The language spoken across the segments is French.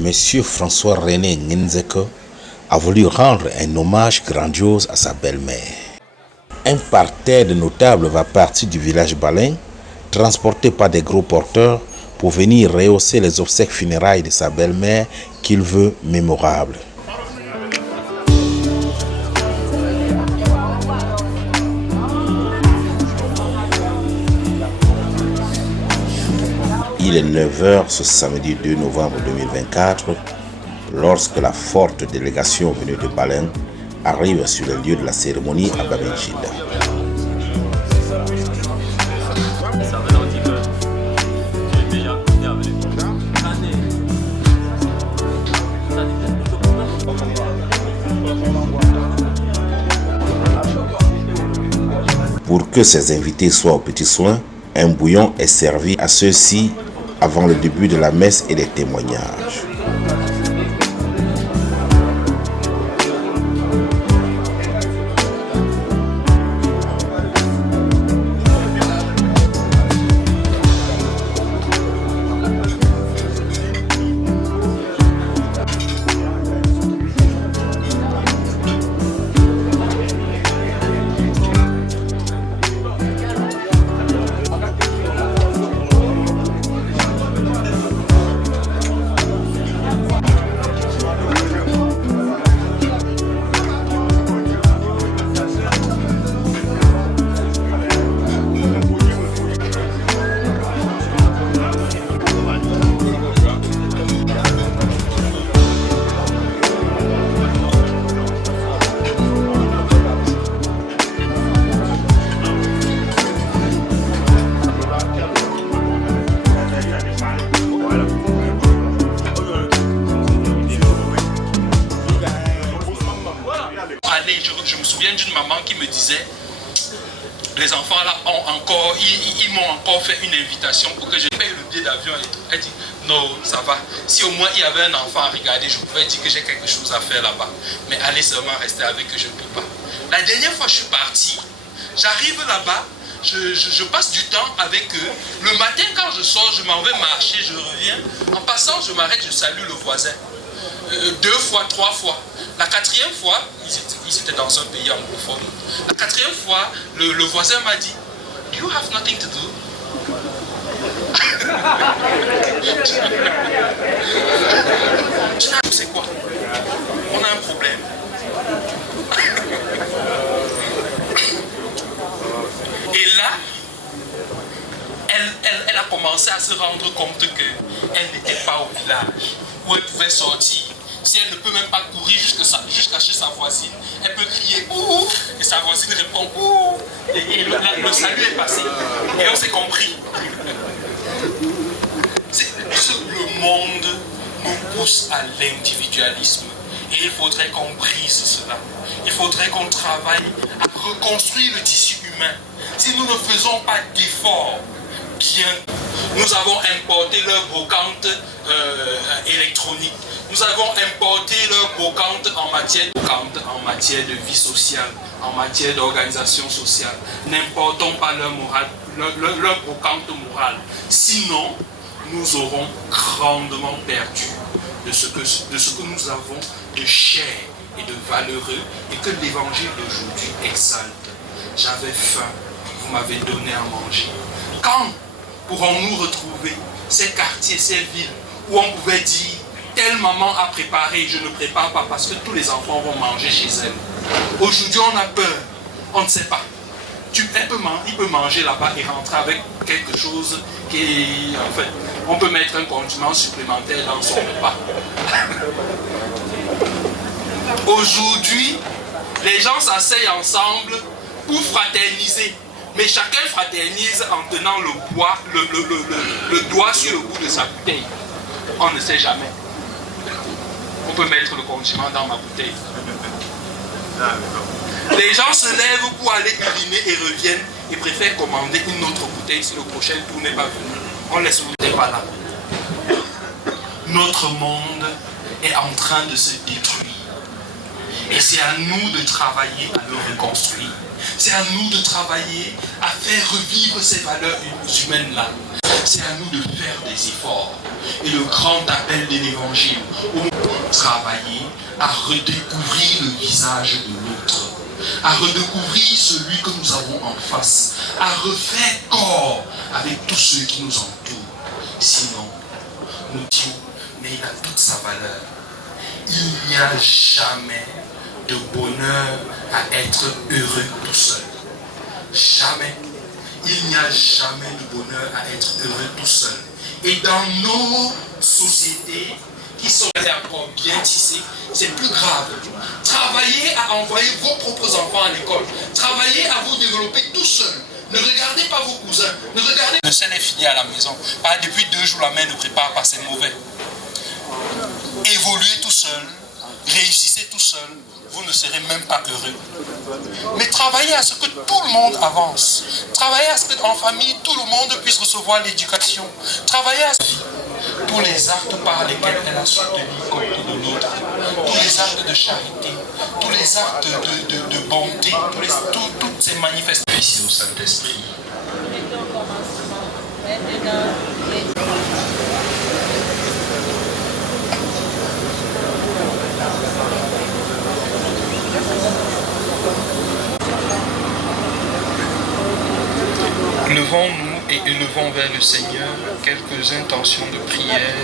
Monsieur François-René Nginzeke a voulu rendre un hommage grandiose à sa belle-mère. Un parterre de notables va partir du village Balin, transporté par des gros porteurs, pour venir rehausser les obsèques funérailles de sa belle-mère qu'il veut mémorables. Il est 9h ce samedi 2 novembre 2024 lorsque la forte délégation venue de Balin arrive sur le lieu de la cérémonie à Babinjil. Pour que ces invités soient aux petits soins, un bouillon est servi à ceux-ci avant le début de la messe et des témoignages. Je me souviens d'une maman qui me disait, les enfants là ils m'ont encore fait une invitation pour que je paye le billet d'avion et tout. Elle dit, non, ça va. Si au moins il y avait un enfant à regarder, je pouvais dire que j'ai quelque chose à faire là-bas. Mais aller seulement rester avec eux, je ne peux pas. La dernière fois je suis parti, j'arrive là-bas, je passe du temps avec eux. Le matin quand je sors, je m'en vais marcher, je reviens. En passant, je m'arrête, je salue le voisin. 2 fois, 3 fois. La 4e fois, ils étaient dans un pays anglophone. La 4e fois, le voisin m'a dit, do you have nothing to do? C'est quoi? On a un problème. Et là, elle a commencé à se rendre compte qu'elle n'était pas au village où elle pouvait sortir. Si elle ne peut même pas courir jusqu'à chez sa voisine, elle peut crier ouh, et sa voisine répond ouh, et le salut est passé. Et on s'est compris. Le monde nous pousse à l'individualisme. Et il faudrait qu'on brise cela. Il faudrait qu'on travaille à reconstruire le tissu humain. Si nous ne faisons pas d'efforts, bien, nous avons importé leur brocante électronique. Nous avons importé leur brocante en matière de vie sociale, en matière d'organisation sociale. N'importons pas leur brocante morale. Sinon, nous aurons grandement perdu de ce que nous avons de cher et de valeureux et que l'évangile d'aujourd'hui exalte. J'avais faim, vous m'avez donné à manger. Quand pourrons-nous retrouver ces quartiers, ces villes où on pouvait dire telle maman a préparé, je ne prépare pas parce que tous les enfants vont manger chez elle. Aujourd'hui on a peur, on ne sait pas. Il peut manger là-bas et rentrer avec quelque chose qui, en fait, on peut mettre un condiment supplémentaire dans son repas. Aujourd'hui, les gens s'asseyent ensemble pour fraterniser. Mais chacun fraternise en tenant le doigt sur le bout de sa bouteille. On ne sait jamais. On peut mettre le condiment dans ma bouteille. Les gens se lèvent pour aller uriner et reviennent et préfèrent commander une autre bouteille si le prochain tour n'est pas venu. On ne laisse bouteille pas là. Notre monde est en train de se détruire. Et c'est à nous de travailler à le reconstruire. C'est à nous de travailler à faire revivre ces valeurs humaines-là. C'est à nous de faire des efforts. Et le grand appel de l'évangile, travailler à redécouvrir le visage de l'autre, à redécouvrir celui que nous avons en face, à refaire corps avec tous ceux qui nous entourent. Sinon, nous disons, mais il a toute sa valeur. Il n'y a jamais de bonheur à être heureux tout seul. Jamais. Il n'y a jamais de bonheur à être heureux tout seul. Et dans nos sociétés qui sont encore bien tissées, c'est plus grave. Travaillez à envoyer vos propres enfants à l'école. Travaillez à vous développer tout seul. Ne regardez pas vos cousins. Ne regardez pas. Le sel est fini à la maison. Depuis 2 jours, la main ne prépare pas, c'est mauvais. Évoluez tout seul. Réussissez tout seul. Vous ne serez même pas heureux. Mais travaillez à ce que tout le monde avance. Travaillez à ce qu'en famille, tout le monde puisse recevoir l'éducation. Travaillez à tous les actes par lesquels elle a soutenu côté de l'autre. Tous les actes de charité. Tous les actes de bonté. Toutes ces manifestations ici au Saint-Esprit. Levons-nous et élevons vers le Seigneur quelques intentions de prière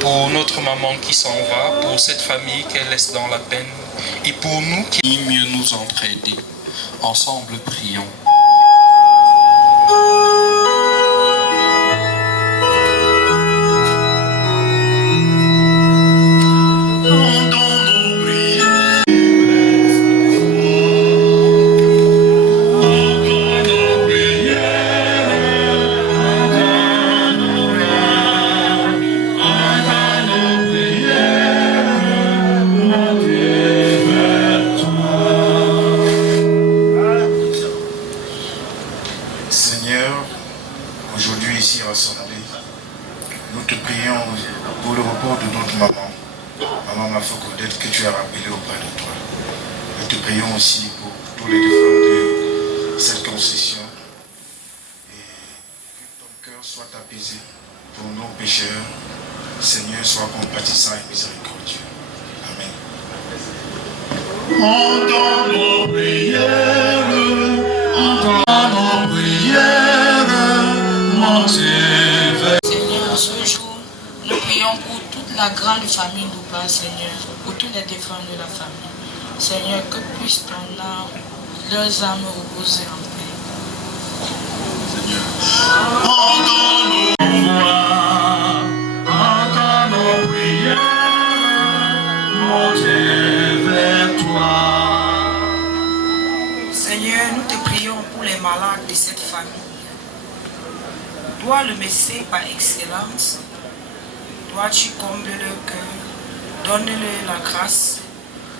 pour notre maman qui s'en va, pour cette famille qu'elle laisse dans la peine et pour nous qui mieux nous entraider. Ensemble, prions. La grande famille nous parle, Seigneur, pour tous les défunts de la famille. Seigneur, que puisse ton âme, leurs âmes reposer en paix. Seigneur, entends nos prières, montez vers toi. Seigneur, nous te prions pour les malades de cette famille. Toi, le Messie par excellence, toi, tu combles leur cœur, donne-leur la grâce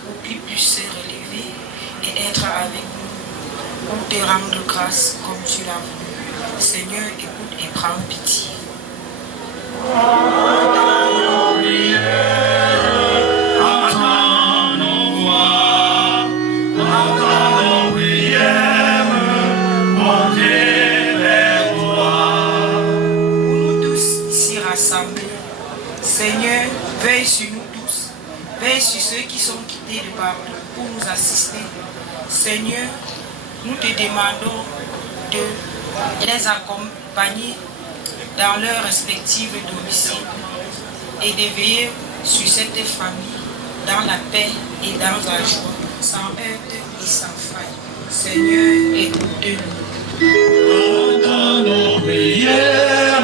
pour qu'ils puissent se relever et être avec nous, pour te rendre grâce comme tu l'as voulu. Seigneur, écoute et prends pitié. Entends nos prières, entends nos voix, entends nos prières, montez vers toi. Pour nous tous ici rassemblés, Seigneur, veille sur nous tous, veille sur ceux qui sont quittés de partout pour nous assister. Seigneur, nous te demandons de les accompagner dans leurs respectifs domiciles et de veiller sur cette famille dans la paix et dans la joie, sans heurte et sans faille. Seigneur, écoute-nous. Entends nos prières,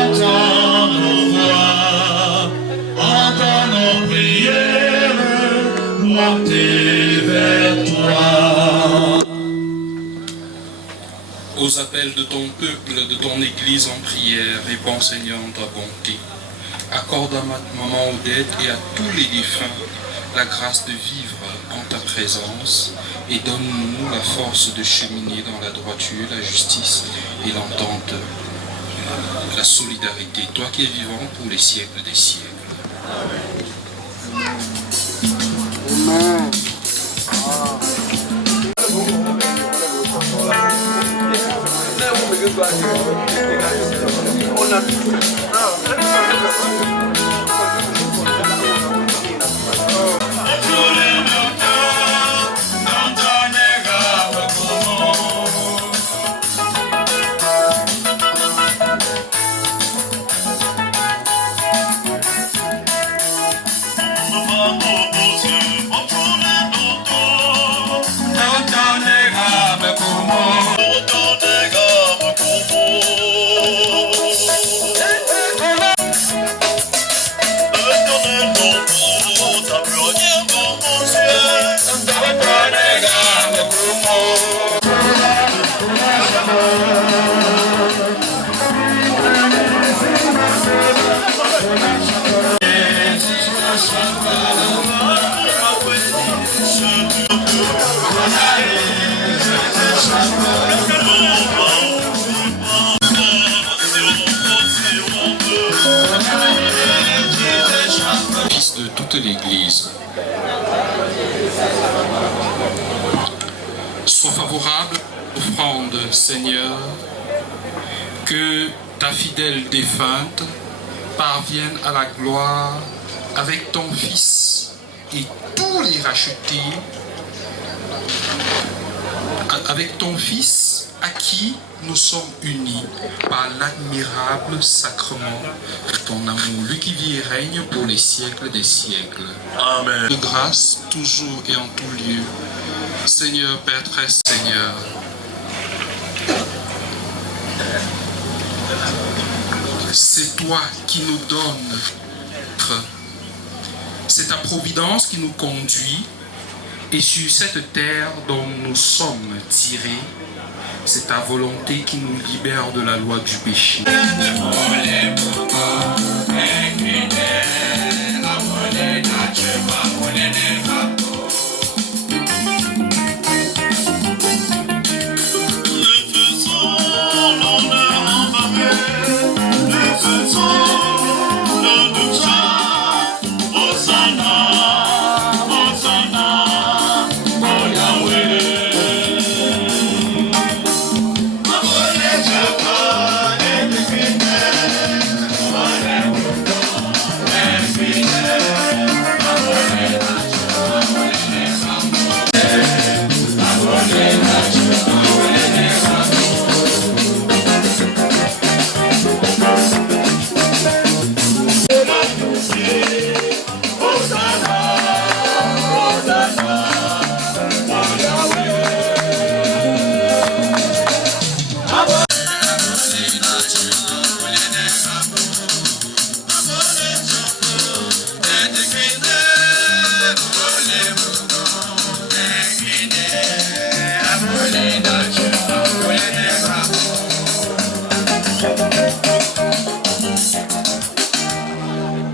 entends nos voix, entends nos prières, montez vers toi. Aux appels de ton peuple, de ton Église en prière, réponds Seigneur en ta bonté. Accorde à ma maman Odette et à tous les défunts la grâce de vivre en ta présence et donne-nous la force de cheminer dans la droiture, la justice et l'entente, la solidarité, toi qui es vivant pour les siècles des siècles. Amen. Amen. De toute l'Église. Sois favorable aux offrandes, Seigneur, que ta fidèle défunte parvienne à la gloire avec ton Fils et tous les rachetés, avec ton Fils à qui nous sommes unis par l'admirable sacrement de ton amour, lui qui vit et règne pour les siècles des siècles. Amen. De grâce, toujours et en tout lieu. Seigneur, Père très Seigneur, c'est toi qui nous donnes, c'est ta providence qui nous conduit, et sur cette terre dont nous sommes tirés, c'est ta volonté qui nous libère de la loi du péché.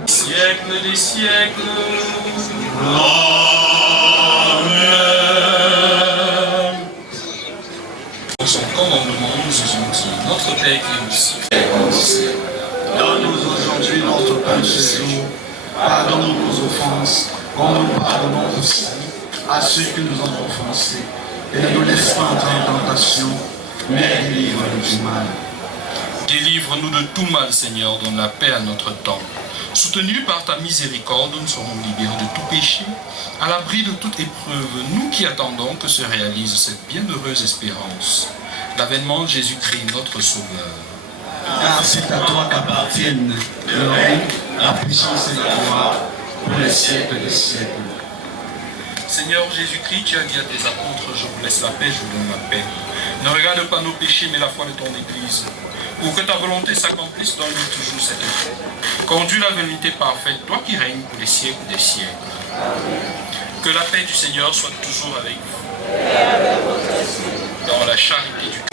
Siècle des siècles. Amen. Son commandement, nous ont dit, notre Père qui est au ciel. Donne-nous aujourd'hui notre pain de ce jour. Pardonne nos offenses, comme nous pardonnons aussi à ceux qui nous ont offensés. Et ne nous laisse pas entrer en tentation, mais délivre-nous du mal. Délivre-nous de tout mal, Seigneur, donne la paix à notre temps. Soutenus par ta miséricorde, nous serons libérés de tout péché, à l'abri de toute épreuve, nous qui attendons que se réalise cette bienheureuse espérance, l'avènement de Jésus-Christ, notre Sauveur. Car c'est à toi qu'appartiennent le règne, la puissance et la gloire pour les siècles des siècles. Seigneur Jésus-Christ, tu as dit à tes apôtres, je vous laisse la paix, je vous donne la paix. Ne regarde pas nos péchés, mais la foi de ton Église. Pour que ta volonté s'accomplisse, donne-nous toujours cette paix. Conduis la vérité parfaite, toi qui règnes pour les siècles des siècles. Que la paix du Seigneur soit toujours avec vous. Dans la charité du Christ.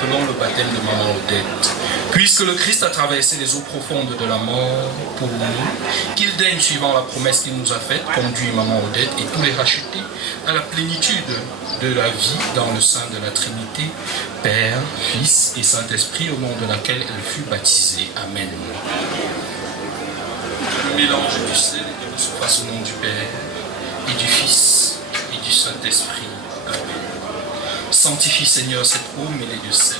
appelons le baptême de Maman Odette. Puisque le Christ a traversé les eaux profondes de la mort pour nous, qu'il daigne, suivant la promesse qu'il nous a faite, conduire Maman Odette et tous les rachetés à la plénitude de la vie dans le sein de la Trinité, Père, Fils et Saint-Esprit, au nom de laquelle elle fut baptisée. Amen. Le mélange du sel et de l'eau se fasse au nom du Père et du Fils et du Saint-Esprit. Amen. Sanctifie, Seigneur, cette eau mêlée de sel.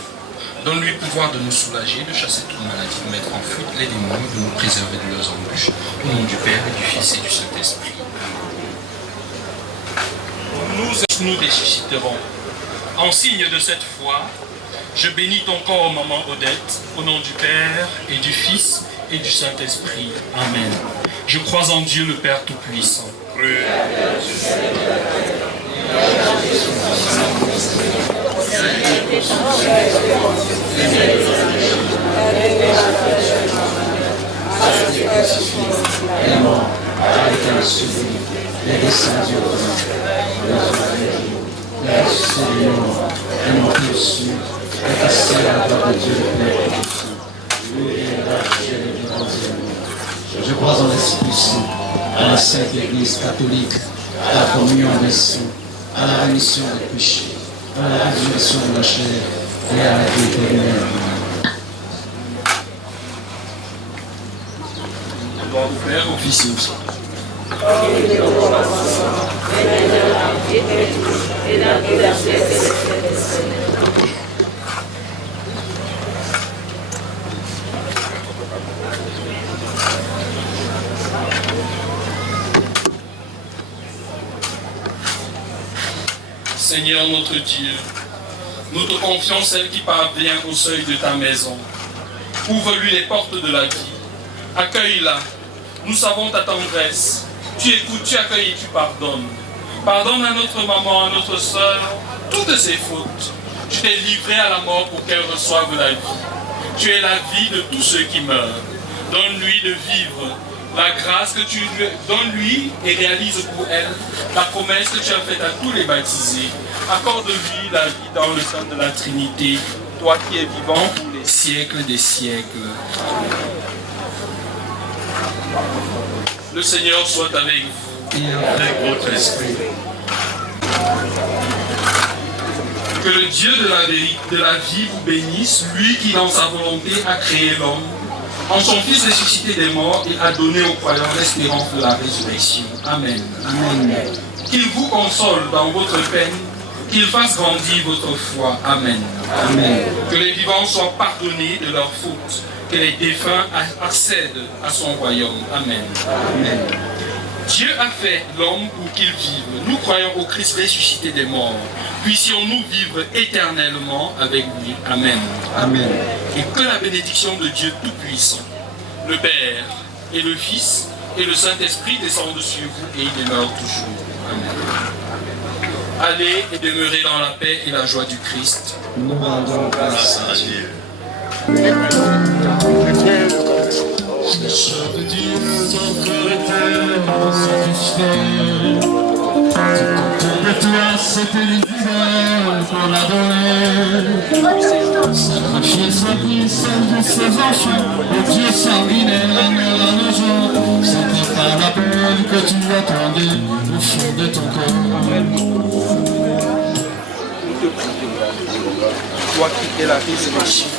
Donne-lui le pouvoir de nous soulager, de chasser toute maladie, de mettre en fuite les démons, de nous préserver de leurs embûches. Au nom du Père et du Fils et du Saint-Esprit. Nous ressusciterons. En signe de cette foi, je bénis ton corps, Maman Odette, au nom du Père et du Fils et du Saint-Esprit. Amen. Je crois en Dieu le Père Tout-Puissant. Je crois en l'Esprit Saint, à la Sainte Église catholique, à la communion des saints, à la rémission des péchés, à la résurrection de la chair et à la vie éternelle. Gloire au Père, au Fils et au Saint. Seigneur notre Dieu, nous te confions celle qui parvient au seuil de ta maison. Ouvre-lui les portes de la vie. Accueille-la. Nous savons ta tendresse. Tu écoutes, tu accueilles et tu pardonnes. Pardonne à notre maman, à notre soeur, toutes ses fautes. Tu t'es livré à la mort pour qu'elle reçoive la vie. Tu es la vie de tous ceux qui meurent. Donne-lui de vivre la grâce que tu lui donnes-lui et réalise pour elle la promesse que tu as faite à tous les baptisés. Accorde-lui la vie dans le sein de la Trinité, toi qui es vivant pour les siècles des siècles. Le Seigneur soit avec vous Et avec votre esprit. Que le Dieu de la vie vous bénisse, lui qui dans sa volonté a créé l'homme. En son Fils ressuscité des morts, il a donné aux croyants l'espérance de la résurrection. Amen. Amen. Qu'il vous console dans votre peine, qu'il fasse grandir votre foi. Amen. Amen. Que les vivants soient pardonnés de leurs fautes, que les défunts accèdent à son royaume. Amen. Amen. Dieu a fait l'homme pour qu'il vive. Nous croyons au Christ ressuscité des morts. Puissions-nous vivre éternellement avec lui. Amen. Amen. Et que la bénédiction de Dieu Tout-Puissant, le Père et le Fils et le Saint-Esprit descendent sur vous et y demeurent toujours. Amen. Allez et demeurez dans la paix et la joie du Christ. Nous rendons grâce à Dieu. De Dieu, ton cœur était satisfait. De toi, c'était l'univers qu'on a donné. Sacrifier sa vie, celle de ses enfants, au Dieu sanguinaire, à nos jours. C'était pas la peine que tu attendais au fond de ton corps. Toi qui es la résurrection,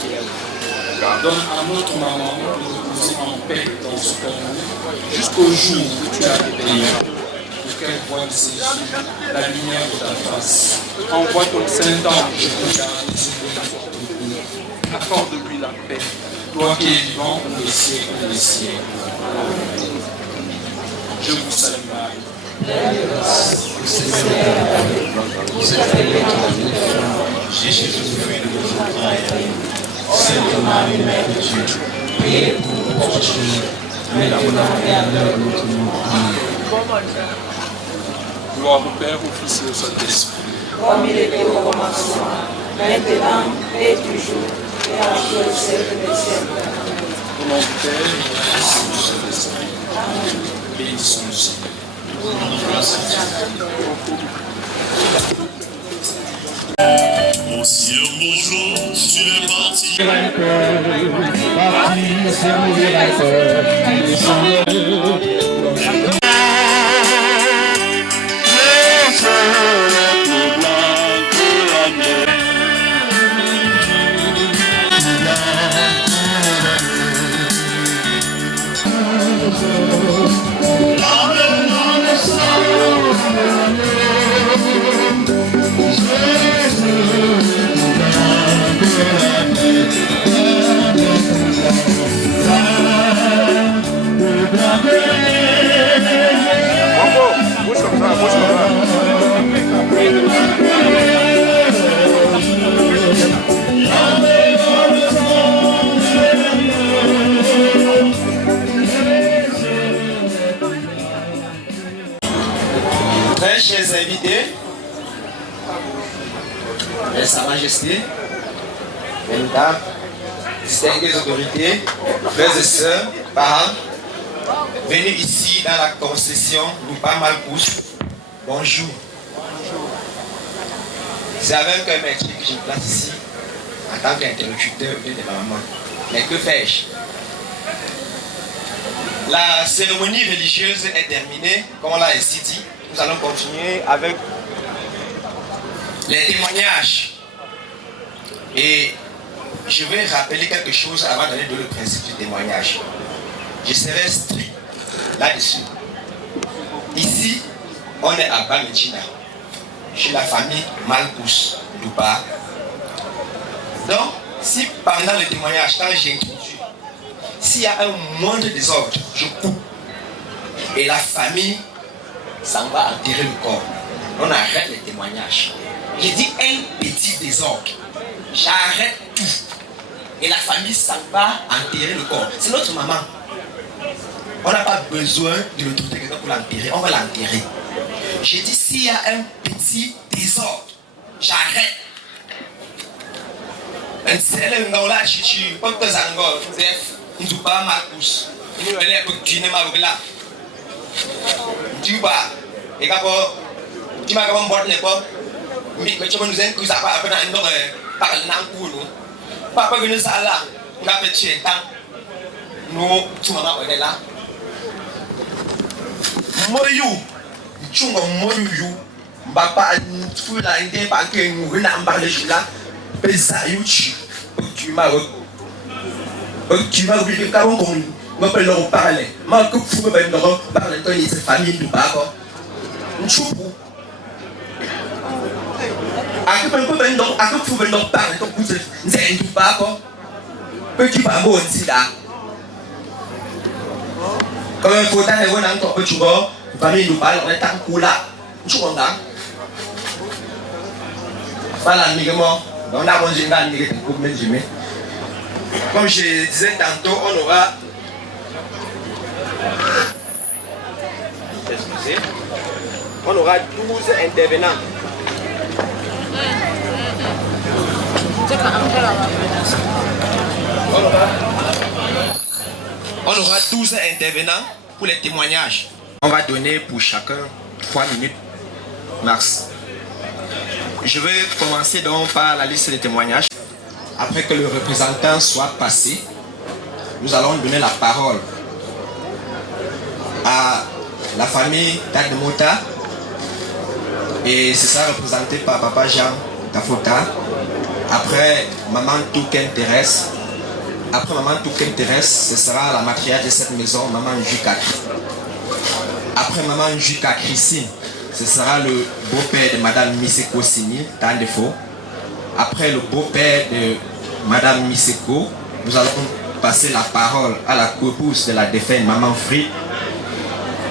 donne à notre maman de reposer en paix dans ce corps jusqu'au jour où tu l'as réveillée, pour qu'elle voie de ses yeux la lumière de ta face. Envoie ton Saint-Ange pour garder ce pays. Accorde-lui la paix, toi qui es vivant pour les siècles des siècles. Je vous salue Marie. Vous êtes bénie entre les femmes, Jésus, le fruit de vos entrailles. Sainte Marie, Mère de Dieu, priez pour nous pauvres pécheurs, maintenant et à l'heure de notre mort. Amen. Gloire au Père, au Fils et au Saint-Esprit. Comme il était au commencement, maintenant et toujours, et à tous les siècles des siècles. Au nom du Père, du Fils et du Saint-Esprit. Bénissons le Seigneur. Grâce à Dieu. aussi un beau jour, tu es parti. Parti, c'est mourir à cœur. Très chers invités, Sa Majesté, Mesdames, distinguées autorités, frères et sœurs, parents, venus ici dans la concession Loupa Malcouche, bonjour. C'est avec un maître que je me place ici en tant qu'interlocuteur de ma maman. Mais que fais-je? La cérémonie religieuse est terminée, comme on l'a ainsi dit. Nous allons continuer avec les témoignages. Et je vais rappeler quelque chose avant d'aller dans le principe du témoignage. Je serai strict là-dessus. Ici, on est à Bamidjina, chez la famille Malcouche Loupa. Donc, si pendant le témoignage, quand j'introduis, s'il y a un moindre désordre, je coupe. Et la famille s'en va enterrer le corps. On arrête les témoignages. J'ai dit un petit désordre. J'arrête tout. Et la famille s'en va enterrer le corps. C'est notre maman. On n'a pas besoin de le trouver quelqu'un pour l'enterrer. On va l'enterrer. J'ai dit s'il y a un petit désordre, j'arrête. C'est le nom là, je suis pas que ça encore. Je ne suis pas Marcus. Je ne suis pas tu n'es pas là. Tu vas. Et quand tu m'as comme boîte les pommes, mais tu vas nous inclure ça pas après un nom par l'encours. Papa venu ça là, on a fait tuer tant. Nous, tu m'as pas là. Moyou, tu m'as moyou. Papa, tu l'as aidé par que nous venons parler là. Pesayuchi, tu m'as oublié quand on peut leur parler. Ma coupe vous me parler de cette famille du baba. N'choupou. À que vous me parler de vous êtes du baba. Petit babo aussi là. Comme un faut aller voir encore petit babo. Famille du baba, on est en coula. N'chouanga. Voilà, migement. Donc là, comme je disais tantôt, on aura on aura 12 intervenants. On aura 12 intervenants pour les témoignages. On va donner pour chacun 3 minutes max. Je vais commencer donc par la liste des témoignages. Après que le représentant soit passé, nous allons donner la parole à la famille d'Admota. Et c'est ça représenté par Papa Jean Tafota. Après Maman Touken Thérèse. Après Maman Touken Thérèse, ce sera la matriarche de cette maison, Maman Juka. Après Maman Juka Christine, ce sera le beau-père de Madame Miseko Sini, dans défaut. Après le beau-père de Madame Miseko, nous allons passer la parole à la coépouse de la défunte Maman Frit.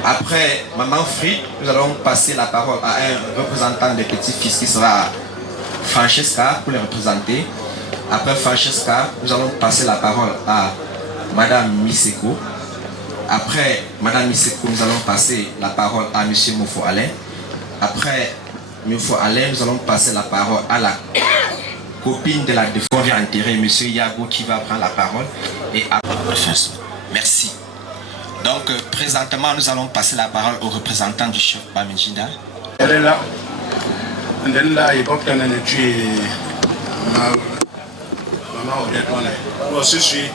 Après Maman Frit, nous allons passer la parole à un représentant des petits-fils qui sera Francesca pour les représenter. Après Francesca, nous allons passer la parole à Madame Miseko. Après Madame Miseko, nous allons passer la parole à Monsieur Mofo Alain. Après Mofo Alain, nous allons passer la parole à la copine de la défunte enterrée, Monsieur Yago, qui va prendre la parole. Et à... Merci. Donc, présentement, nous allons passer la parole au représentant du chef Bamidjina. Elle est là. Elle est là, il faut qu'elle ait tué Maman honnêtement, moi je suis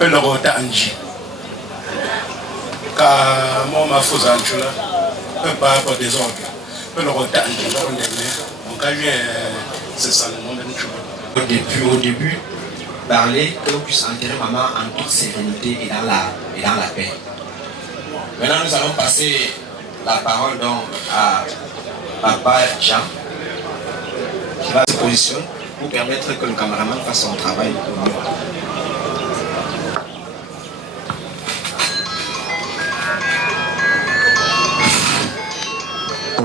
un heureux d'Anji. Car moi ma fausse Anji là, pas pour des ordres. Un heureux d'Anji, on gagne c'est ça le nom de nous. Au début, parler, que l'on puisse enterrer maman en toute sérénité et dans la paix. Maintenant, nous allons passer la parole donc à Papa Jean, qui va se positionner pour permettre que le caméraman fasse son travail au mieux.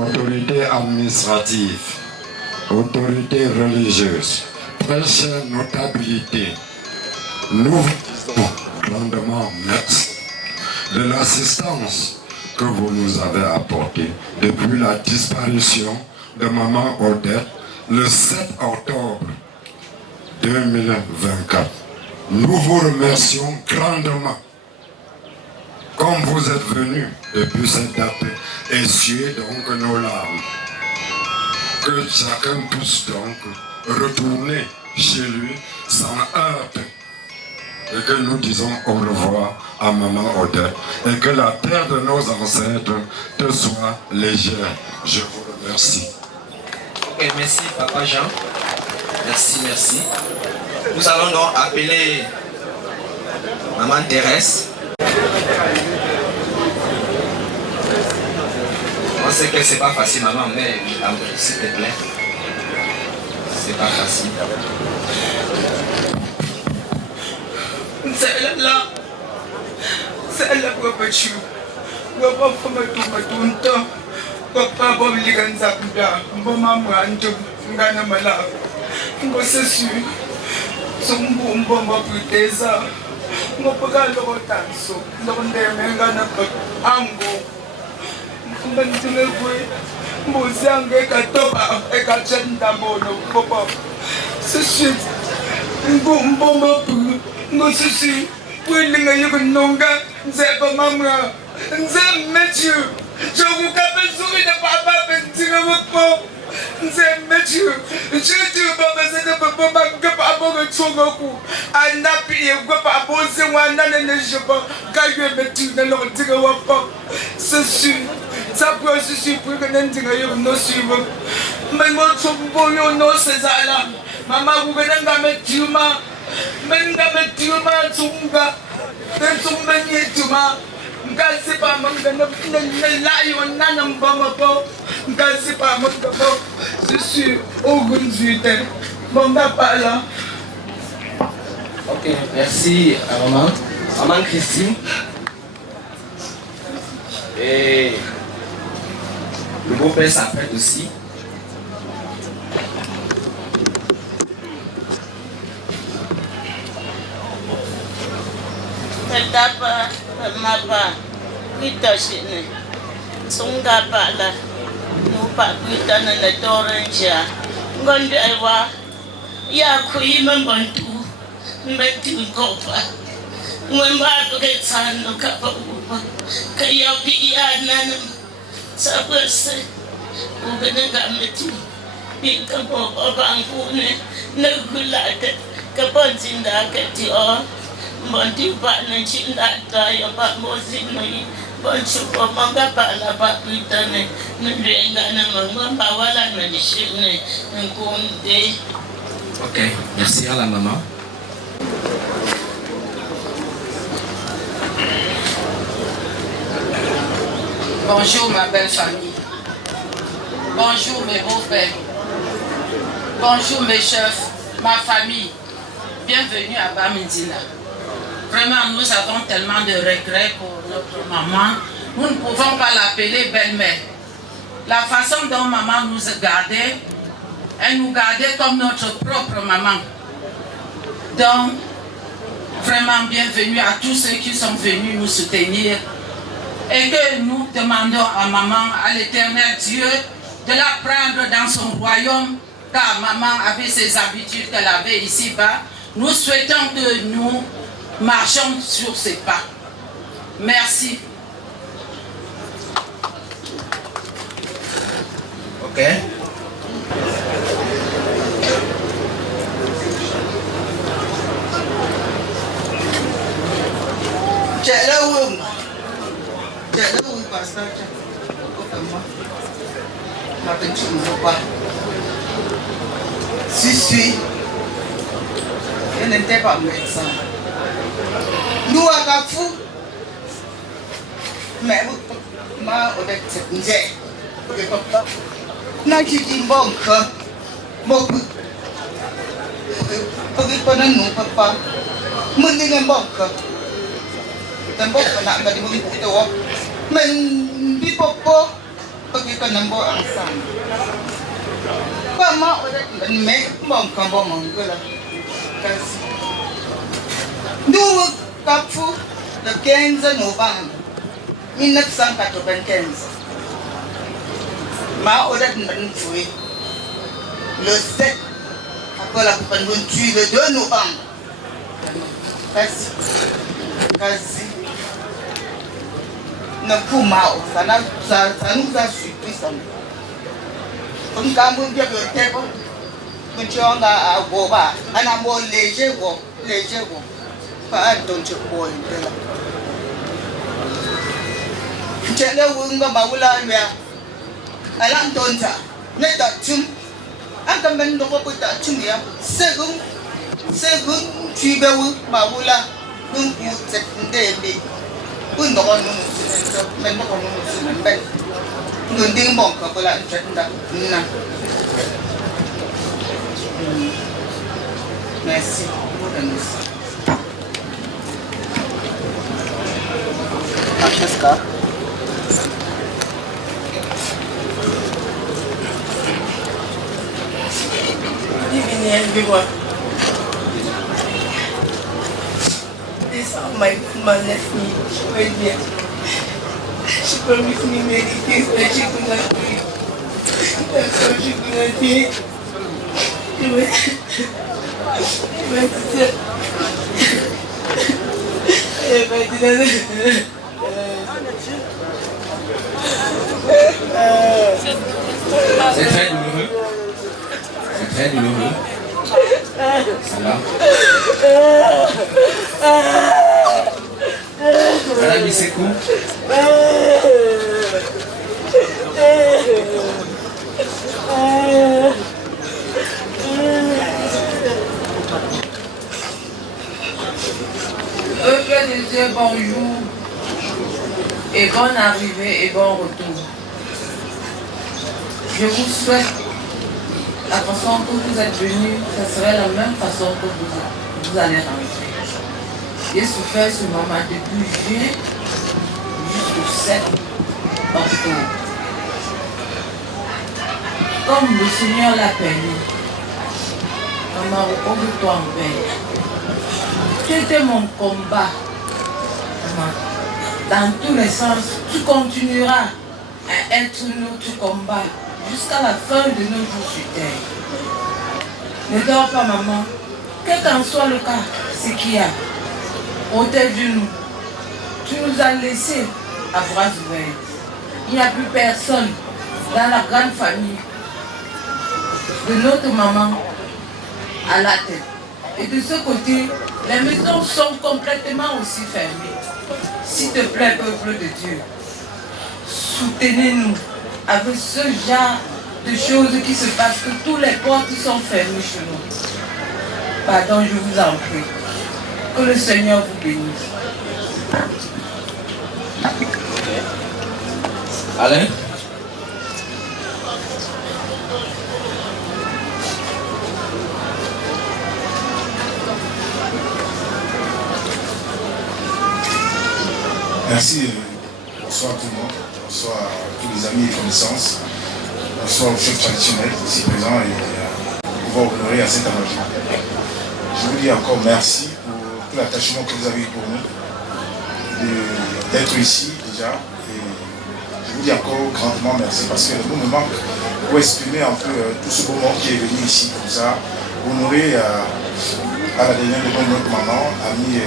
Autorité administrative, autorité religieuse, très chère notabilité, nous vous disons grandement merci de l'assistance que vous nous avez apportée depuis la disparition de Maman Odette le 7 octobre 2024. Nous vous remercions grandement. Comme vous êtes venus depuis cette date, essuyer donc nos larmes. Que chacun puisse donc retourner chez lui sans heurte. Et que nous disons au revoir à Maman Odette. Et que la terre de nos ancêtres te soit légère. Je vous remercie. Ok, merci Papa Jean. Merci. Nous allons donc appeler Maman Thérèse. On sait que c'est pas facile, maman, mais s'il te plaît. C'est pas facile. C'est la papa tu. Papa matunta. Papa liganza kuda. Mama anto ngana mala. Ngosesu. Mbomba puteza. Ngopaga lokotanso. Ndondeme ngana ango. Mbanzilekwe. Mbozange katoba ekachenda bono papa. Sesu. Mbomba pu. Ngosusi, Willinga Yugunonga, Zeba Mamra, Zem Matthew, Jogu Kapazuri de Papa Benzinapo, Zem Matthew, Juju Baba Zeba Gapa Chogoku, and Napi Gapa Bose one and the Japa, Gayu Matthew, the Lord Tigawapa, Sassu, Saprosi, Puganenting, I have no silver. My mother Boyo no Cesala, Mama Uganda Matuma. Menga metuma tunga, tentumba nyetuma, ngazi pa manga na layo nana mbama po, ngazi pa manga po, sisi ogunzuite, bomba pala. Ok, merci à maman Christine. Et le beau-père s'apprête aussi. Tapa mapa kita sini sunga pala nupa kita na torenja ngondi aiwa ya kuima mbantu mbeti kopa ngwemba ke tsano kapa upa kaya biya nana sabese ubene gameti pinka boba bangune nagulate kapanzinda kati o Monty Patna Chinda Tayo Pak Mosini Bonchupo Manga Pala Pak Pitane Ndenga Namang Bawala Nanishine Nkunde. Ok, merci à la maman. Bonjour ma belle famille. Bonjour mes beaux-pères. Bonjour mes chefs, ma famille. Bienvenue à Bamindina. Vraiment, nous avons tellement de regrets pour notre maman. Nous ne pouvons pas l'appeler belle-mère. La façon dont maman nous gardait, elle nous gardait comme notre propre maman. Donc, vraiment bienvenue à tous ceux qui sont venus nous soutenir. Et que nous demandons à maman, à l'éternel Dieu, de la prendre dans son royaume, car maman avait ses habitudes qu'elle avait ici-bas. Nous souhaitons que nous marchons sur ses pas. Merci. Ok. Si, je n'étais pas médecin. Nous, à Kafou, mais ma honnête, c'est papa. N'a dit bon que mon papa, mon n'est bon que. Tembo nak bagi bagi kita wak, men di popo pergi ke nambo angsan. Pama orang men mong kambo monggola. Kasi dua kafu le 15 novembre 1995. Ma orang menfui le 7 après la pandémie le 2 novembre. Kasi na pumao sana nous a surpris ça comme quand vous bien tebo mchonga agoba ana mo léger go pas donc je boy là tele wunga mawula ya alam tonta ne da tum aka men do ko da tum ya segun tubewu mawula dun ku ndebe kun do ko men ko no men nun ding bong ko la nda na merci Francesca This my left me right here. She promised me many things that she could not do. That's how she could not do it. She went to tell. C'est très douloureux. C'est très douloureux. Ça va. Madame Issekou. Que de Dieu, bonjour et bonne arrivée et bon retour. Je vous souhaite la façon que vous êtes venus, ce serait la même façon que vous allez rentrer. J'ai souffert ce moment depuis juillet jusqu'au 7 octobre. Comme le Seigneur l'a permis, maman, repose-toi en paix. C'était mon combat. Maman, dans tous les sens, tu continueras à être notre combat jusqu'à la fin de nos jours sur terre. Ne dors pas, maman. Quel qu'en soit le cas, c'est qu'il y a. Protège-nous. Tu nous as laissés à bras ouverts. Il n'y a plus personne dans la grande famille de notre maman à la tête. Et de ce côté, les maisons sont complètement aussi fermées. S'il te plaît, peuple de Dieu, soutenez-nous avec ce genre de choses qui se passent, que tous les portes sont fermées chez nous. Pardon, je vous en prie. Que le Seigneur vous bénisse. Alain? Merci, bonsoir tout le monde, bonsoir à tous les amis et connaissances, bonsoir au chef traditionnel ici présent et pouvoir honorer à cet engagement. Je vous dis encore merci pour tout l'attachement que vous avez eu pour nous, d'être ici déjà. Et je vous dis encore grandement merci parce que le mot me manque pour exprimer un peu tout ce beau monde qui est venu ici comme ça, honorer à la dernière de notre maman, amie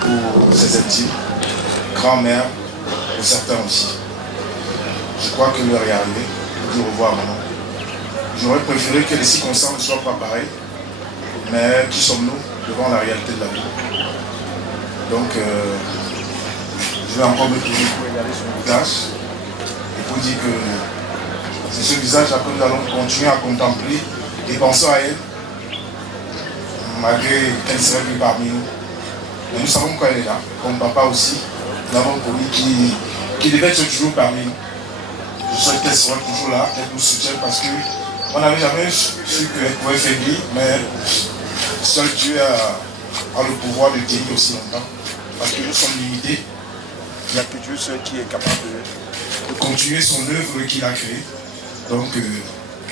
pour ses intimes. Grand-mère, pour certains aussi. Je crois que l'heure est arrivée de dire au revoir maman. J'aurais préféré que les circonstances ne soient pas pareilles, mais qui sommes-nous devant la réalité de la vie? Donc, je vais encore me tourner pour regarder son visage et pour dire que c'est ce visage-là que nous allons continuer à contempler et penser à elle, malgré qu'elle ne serait plus parmi nous. Mais nous savons qu'elle est là, comme papa aussi. Nous avons promis qu'il devait être toujours parmi nous. Je souhaite qu'elle soit toujours là, qu'elle nous soutienne parce qu'on n'avait jamais su qu'elle pouvait faiblir, mais seul Dieu a le pouvoir de guérir aussi longtemps. Parce que nous sommes limités. Il n'y a que Dieu seul qui est capable de continuer son œuvre qu'il a créée. Donc,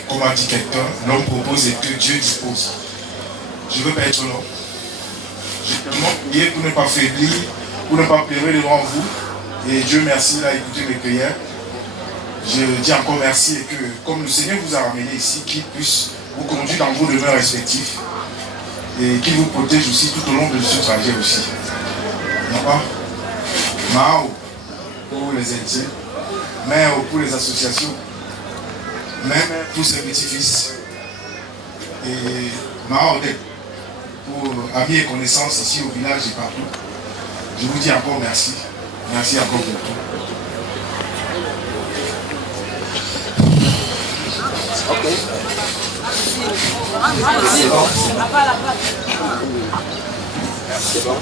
comme a dit quelqu'un, l'homme propose et que Dieu dispose. Je ne veux pas être long. J'ai tellement prié pour ne pas faiblir, pour ne pas pleurer devant vous. Et Dieu merci, il a écouté mes prières. Je dis encore merci et que, comme le Seigneur vous a ramené ici, qu'il puisse vous conduire dans vos demeures respectifs et qu'il vous protège aussi tout au long de ce trajet aussi. D'accord? Mao pour les héritiers, Mao pour les associations, même pour ses petits-fils. Et Mao pour amis et connaissances ici au village et partout. Je vous dis encore merci. Merci encore pour tout. Ok. C'est bon. C'est bon.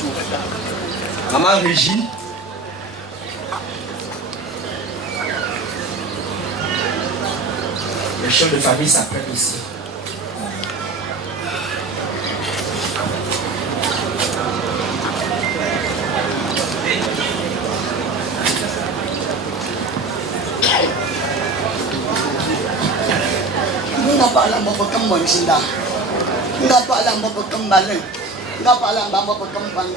Maman Régine. Le chef de famille s'apprête aussi. Nggak pala mo pagkambon sila. Nggak pala mo pagkambalin. Nggak pala mo pagkamban.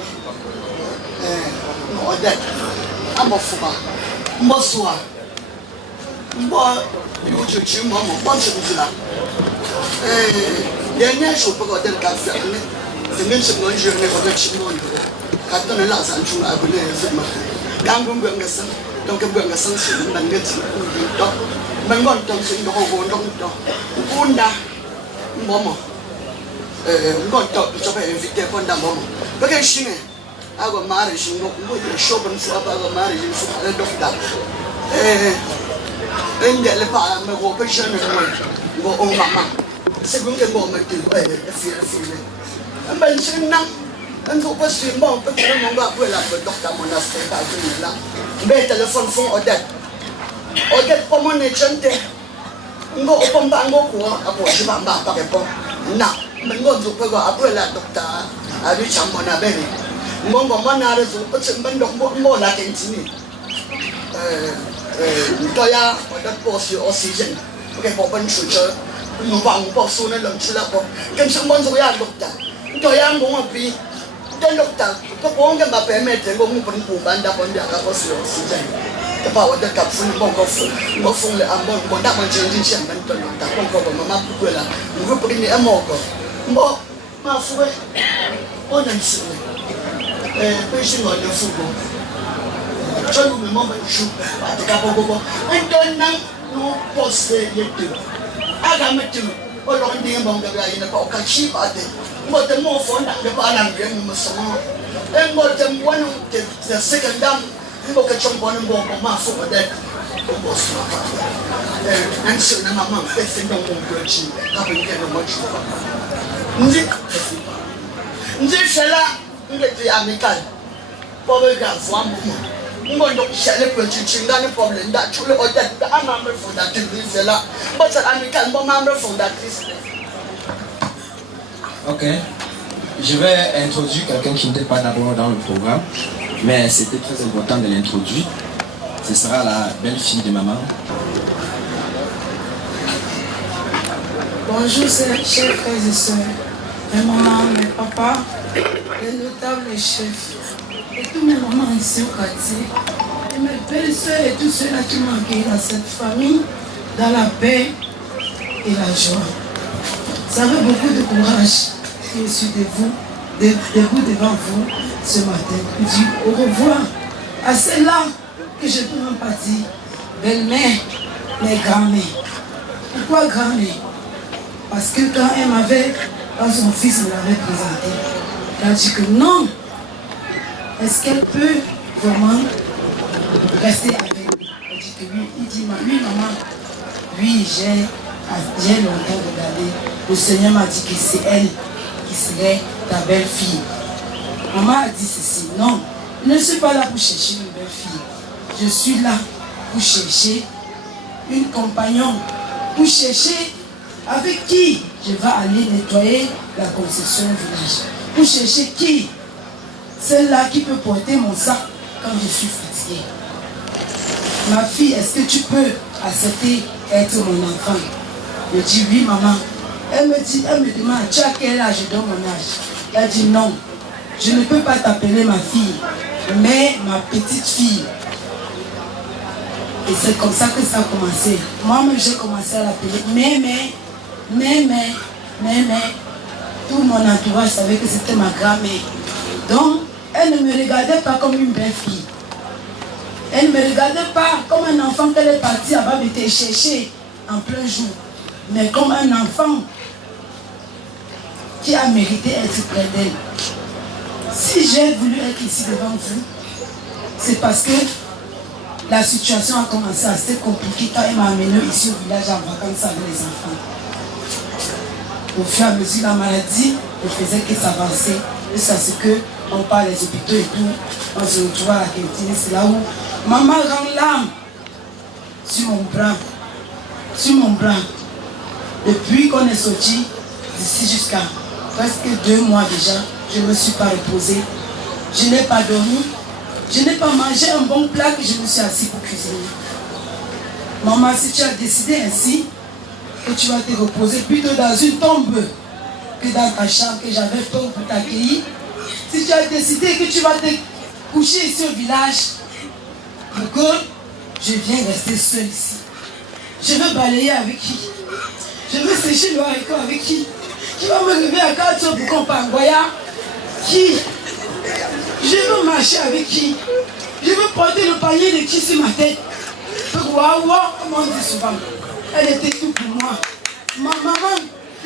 No odet. Amo fuka. Mo suwa. Mo yuju chi mo mo sila. Yenya shu pag odet ka fa ne. Semen se mo jure ne odet chi mo ni. Ka to ne la san chu la ne se ma. Gang gum gum ngasan. Donc gum ngasan se man ne ti to. Mình còn trong sự đồ hồ trong đó, con đã bỏ mà, còn cho phải invite con đã bỏ mà, bây giờ xin này, agora mà xin nó cũng có shopping phụ agora mà xin phụ là độc đáo, anh để lại bà mà có pension rồi, có ông mama, sẽ cũng cái bộ mà từ phía này, mình xin năng, anh cũng có xin bao, bây giờ nó gặp với là một độc đáo một nắp tại cái này là, bây giờ telephone phone order. Odet pomone chante ngo opomba ngo ko apo shibamba pakepo na ngo zupe go abuela doctor ari chambona bene ngo mona rezo otsemben dok ngo la kentini toya odet posi oxygen ke popen chucho no bang po su ne lom chula po kem sambon zo ya doctor toya ngo api den doctor ko ko ngem ba permettre ngo mu pon ku banda pon dia ka posi oxygen cái bảo là cặp phụ bông có phụ là ăn bông đáp bằng chuyện chuyện mình tuần ta không có mà mắm quên là người bự này em mò có mà phụ ấy ôn lần sự này bây giờ ngồi được phụ bông cho lúc mình mong mình chụp và tất cả bông anh tôi năng nó post để từ aga mất từ ở đó anh đi bông cái này nó có cả chi ba thế một tấm mô phone đặt cái ba làm việc mà sống em một tấm one the second dam một cái trong bọn nó mà phụ ở đây bố sửa anh sự là mà phải sinh động một người chỉ các bệnh viện nó mới chịu nzi sẽ là người thì American bao giờ gặp phàm người nó sẽ là bệnh chính là những problem đã chịu ở đây đã ăn mà phụ đã chịu đi sẽ là bây giờ American bao mà phụ đã chịu. Ok, je vais introduire quelqu'un qui n'était pas d'abord dans le programme. Mais c'était très important de l'introduire. Ce sera la belle-fille de maman. Bonjour, chers frères et sœurs, mes mamans, mes papas, les notables, les chefs, et tous mes mamans ici au quartier, et mes belles sœurs et tous ceux-là qui m'ont accueilli dans cette famille, dans la paix et la joie. Ça fait beaucoup de courage que je suis debout devant vous ce matin. Je dis au revoir à celle-là que je peux même pas dire belle-mère, mais grand-mère. Pourquoi grand-mère? Parce que quand son fils me l'avait présenté, il a dit que non. Est-ce qu'elle peut vraiment rester avec lui. Elle dit que oui. Il dit oui maman, oui j'ai longtemps regardé. Le Seigneur m'a dit que c'est elle qui serait ta belle-fille. Maman a dit ceci, non, je ne suis pas là pour chercher une belle-fille. Je suis là pour chercher une compagnon, pour chercher avec qui je vais aller nettoyer la concession du village. Pour chercher qui, celle-là qui peut porter mon sac quand je suis fatiguée. Ma fille, est-ce que tu peux accepter être mon enfant? Je dis oui maman. Elle me demande, tu as quel âge? Je donne mon âge. Elle dit non, je ne peux pas t'appeler ma fille, mais ma petite fille. Et c'est comme ça que ça a commencé. Moi-même, j'ai commencé à l'appeler mais, tout mon entourage savait que c'était ma grand-mère. Donc, elle ne me regardait pas comme une belle fille. Elle ne me regardait pas comme un enfant qu'elle est partie à Babité chercher en plein jour, mais comme un enfant qui a mérité être près d'elle. Si j'ai voulu être ici devant vous, c'est parce que la situation a commencé à se compliquer quand elle m'a amené ici au village en vacances avec les enfants. Au fur et à mesure, la maladie ne faisait que s'avancer. Jusqu'à ce qu'on parle des hôpitaux et tout, on se retrouve à la cantine. C'est là où maman rend l'âme sur mon bras. Sur mon bras. Depuis qu'on est sorti d'ici jusqu'à presque 2 mois déjà, je ne me suis pas reposée. Je n'ai pas dormi. Je n'ai pas mangé un bon plat que je me suis assis pour cuisiner. Maman, si tu as décidé ainsi, que tu vas te reposer plutôt dans une tombe que dans ta chambre, que j'avais peur pour t'accueillir, si tu as décidé que tu vas te coucher ici au village, pour que je vienne rester seule ici. Je veux balayer avec qui? Je veux sécher le haricot avec qui? Qui va me lever à 4 heures pour qu'on parle? Qui? Je veux marcher avec qui? Je veux porter le panier de qui sur ma tête? Waouh, comme on dit souvent. Elle était tout pour moi. Ma maman,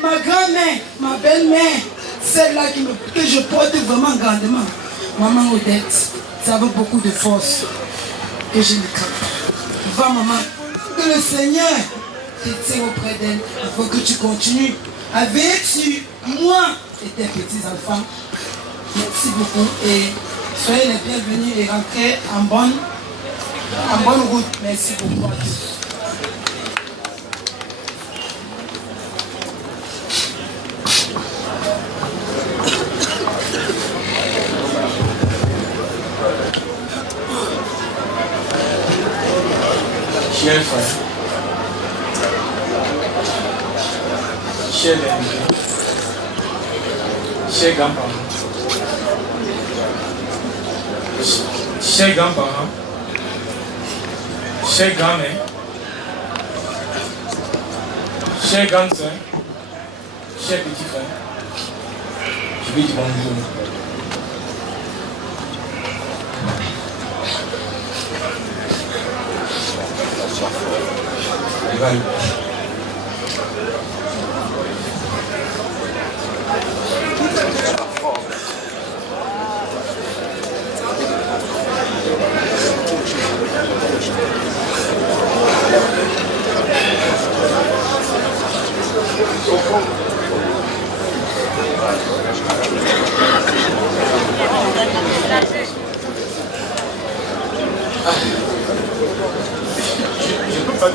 ma grand-mère, ma belle-mère, celle-là que je porte vraiment grandement. Maman Odette, ça avait beaucoup de force. Et je ne crains pas. Va maman, que le Seigneur te tire auprès d'elle. Il faut que tu continues à veiller sur moi et tes petits enfants. Merci beaucoup et soyez les bienvenus et rentrez en bonne route. Merci beaucoup à tous. Chers frères, chers invités, chers grands-parents, chers grands-parents, chers grands-mères, chers grandes sœurs, chers petits frères, je vais dire bonjour. Voilà. Je peux pas.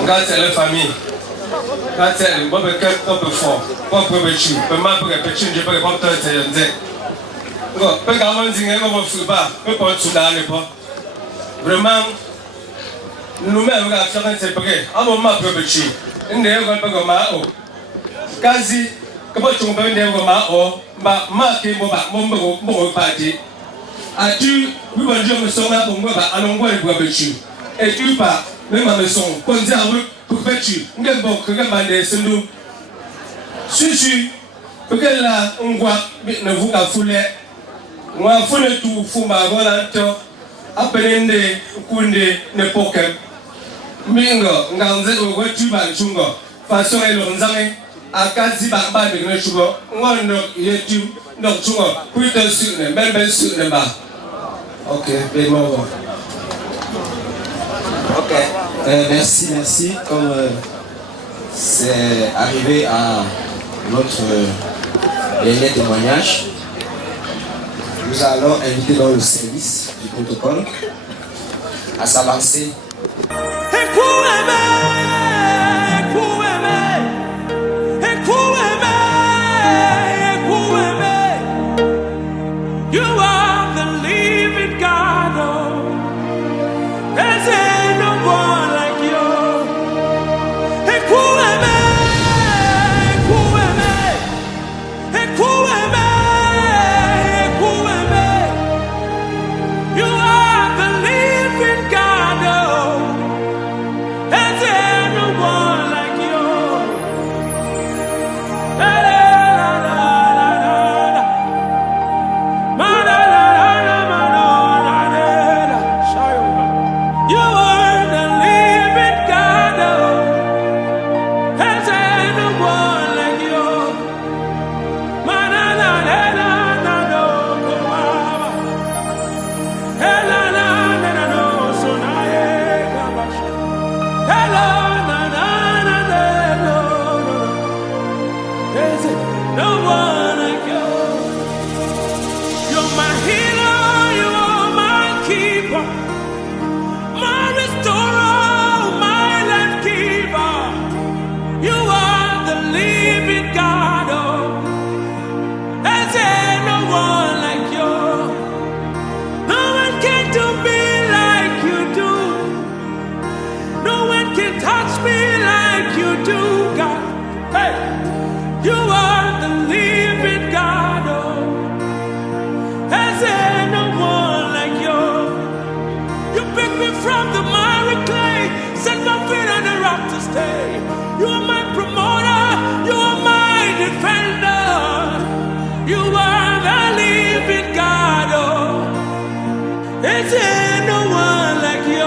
Regarde, c'est la famille. Regarde, c'est moi, je suis un peu fort. Moi, je suis un peu fort. Je suis un peu fort. Je suis un peu fort. Je suis un peu fort. Vraiment, nous-mêmes, c'est vrai. À un moment, je suis un peu fort. Quasi, comment tu peux dire que marqué mon parti. As-tu vu mon Dieu me sonner pour moi à l'endroit de tu et tu pas même à me son quand tu as pour faire tu n'es bon que bandé c'est nous susu que là on voit ne vous qu'à fouler moi foule tout fou ma volonté apelende kunde ne poke mingo nganze go tuba chungo façon elo nzange akazi ba de ne chugo ngondo yetu no chungo puito su ne membe su ne ba. OK, bien bon. OK, merci. Comme c'est arrivé à notre dernier témoignage, nous allons inviter dans le service du protocole à s'avancer. You are the living God, oh. There's no one like you. You are the living God, oh. There's no one like you. You are the living God, oh. There's no one like you. No one like you. You're my healer, you are my keeper, my restorer, my life keeper. You are the living God, oh. There's no one like you. No one can do me like you do. No one can touch me like you do, God. Hey, you are the living God, oh. There's no one like you. You pick me from the miry clay, set my feet on the rock to stay. You are my promoter, you are my defender. You are the living God, oh. There's no one like you.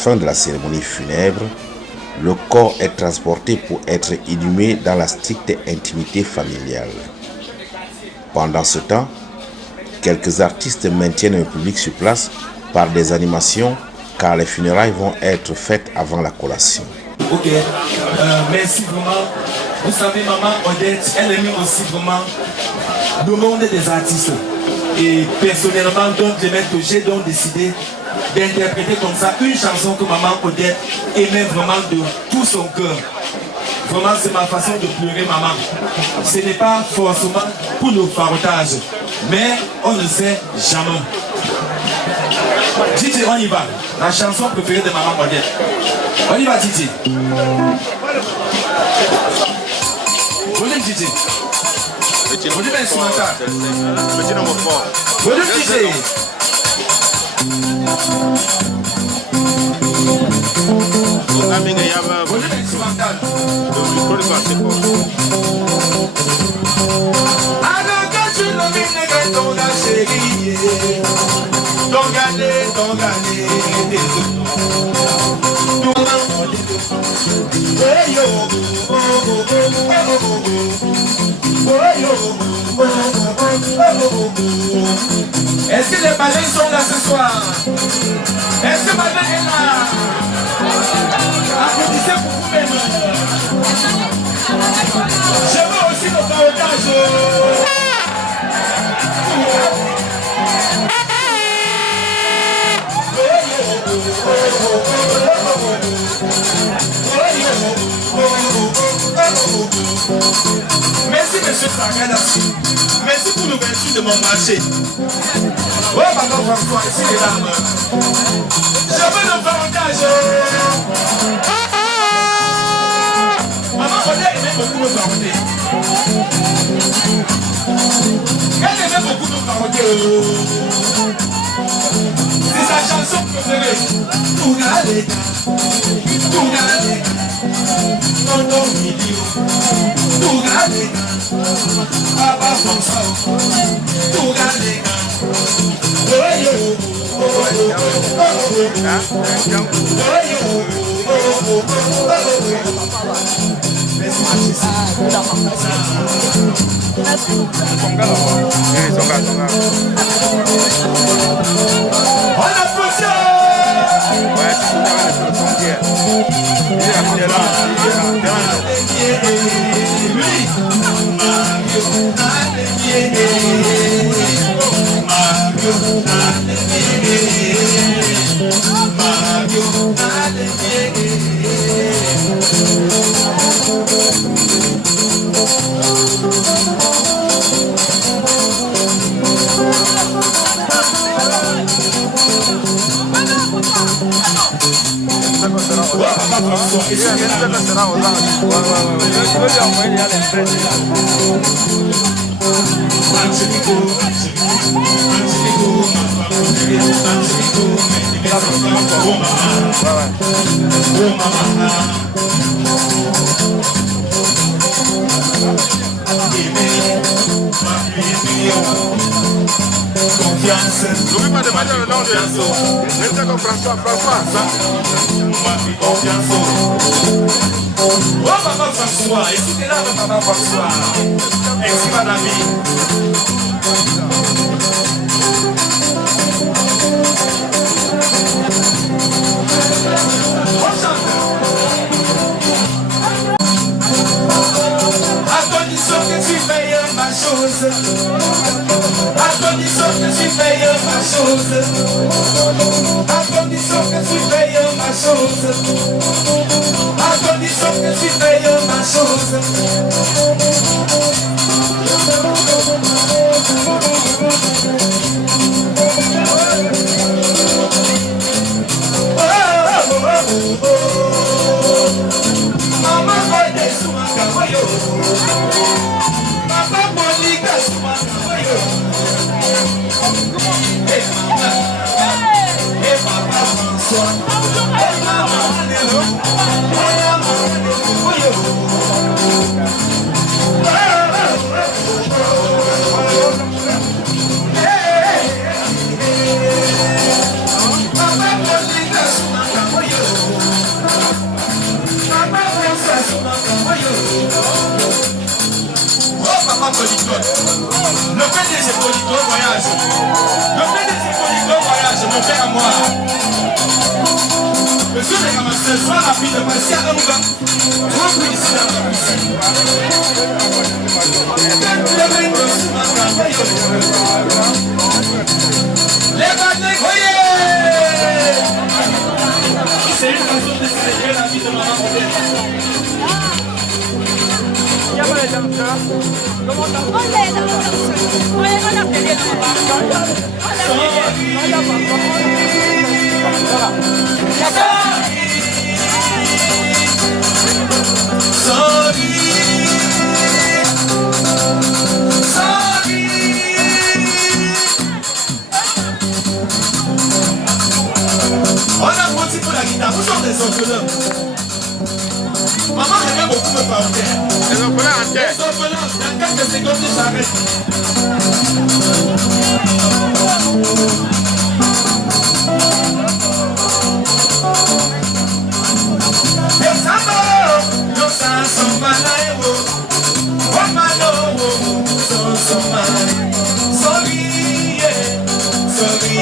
fin de la cérémonie funèbre, le corps est transporté pour être inhumé dans la stricte intimité familiale. Pendant ce temps, quelques artistes maintiennent un public sur place par des animations car les funérailles vont être faites avant la collation. Ok, merci vraiment. Vous savez, maman Odette, elle aime aussi vraiment le monde des artistes. Et personnellement, donc, j'ai donc décidé d'interpréter comme ça une chanson que maman Odette aimait vraiment de tout son cœur. Vraiment, c'est ma façon de pleurer, maman. Ce n'est pas forcément pour nos farotages, mais on ne sait jamais. Titi, on y va. La chanson préférée de maman Odette. On y va, Titi. Volume, Titi. Volume instrumental. Volume, Titi. Volume instrumental. Est-ce que les baleines sont là ce soir? Est-ce que Madeleine est là? Applaudissez pour vous-même. Je veux aussi le partage. Merci monsieur Sagada. Merci pour l'ouverture de mon marché. Ouais, pardon François, ici les dames. Je veux le partage. Maman Odette aimait beaucoup me parler. Elle aimait beaucoup me parler. C'est sa chanson préférée. Tougaleka, Tougaleka, Tonton Midio, Tougaleka, Papa François, Tougaleka, Oyo, N'oublie pas de mettre le nom de Yanso. Mettez comme François. Oh papa François, écoutez là papa François. Merci madame. On chante. À condition que tu payes ma chose. À condition que tu payes ma chose. À condition que tu payes ma chose. À condition que tu payes ma chose. Mama boy sumaka boyo. Mama bolika sumaka boyo. Hey mama. Hey papa François. Hey mama. Hey mama boyo. Polyglot. Le PDG Polyglot voyage. Le PDG Polyglot voyage, mon père à moi. Monsieur les ramasseurs, sois rapide, passez à un moment. Trop plus ici dans la piscine. Les badins, voyez! C'est une façon de célébrer la vie de maman moderne. Comment t'as on a menti pour la guitare, vous sortez des orphelins. Maman regarde beaucoup me parler. Les orphelins en terre. Les orphelins, dans quelques secondes, ils s'arrêtent. Los amor, los son malayo. Oh malo, son mal. Sorry, sorry,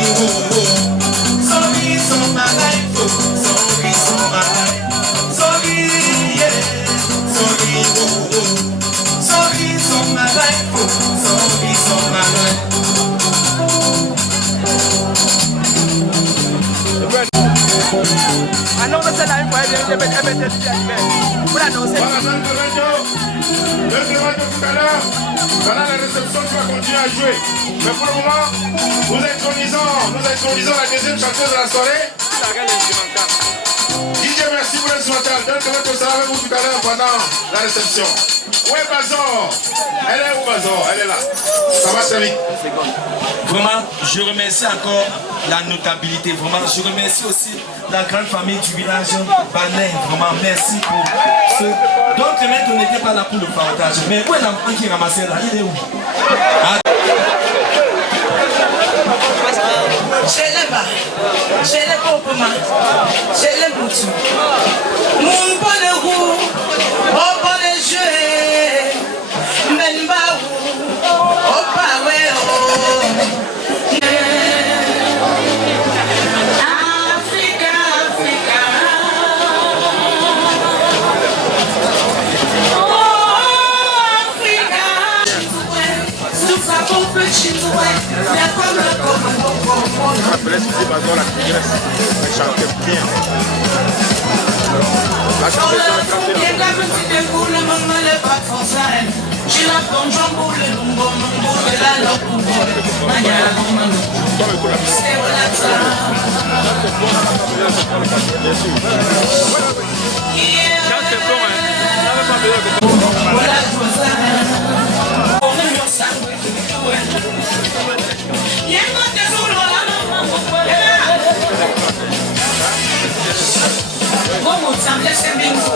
sorry, son malayo. Sorry, son malayo. Sorry, sorry, sorry, son malayo. Sorry, son malayo. Annonce la une fois, pour annoncer. Voilà, donc, le travail de tout à l'heure, pendant la réception, tu vas continuer à jouer. Mais pour le moment, nous intronisons la deuxième chanteuse de la soirée. DJ, merci pour l'instrumental. Donc, on va te savoir avec vous tout à l'heure pendant la réception. Où est Bazor? Elle est où Bazor? Elle est là. Ça va très vite. Vraiment, je remercie encore la notabilité. Vraiment, je remercie aussi la grande famille du village Balin. Vraiment, merci pour ce. Donc, on n'était pas là pour le partage. Mais où est l'enfant qui ramassait là? Il est où? Chez les bas, chez les pauvres, chez les boutons. Mon bon goût, oh bon jeu, men baou, oh pawe oh. Africa, Africa, oh Africa. Tout ça pour petit doué, mais comme le Après, c'est Bazor la tigresse. Elle chantait bien. La chanteuse je la prends jambon le lumbo lumbo de la loco mañana como c'est voilà ça voilà ça on est au sangue y a pas de solo la como sample se bingo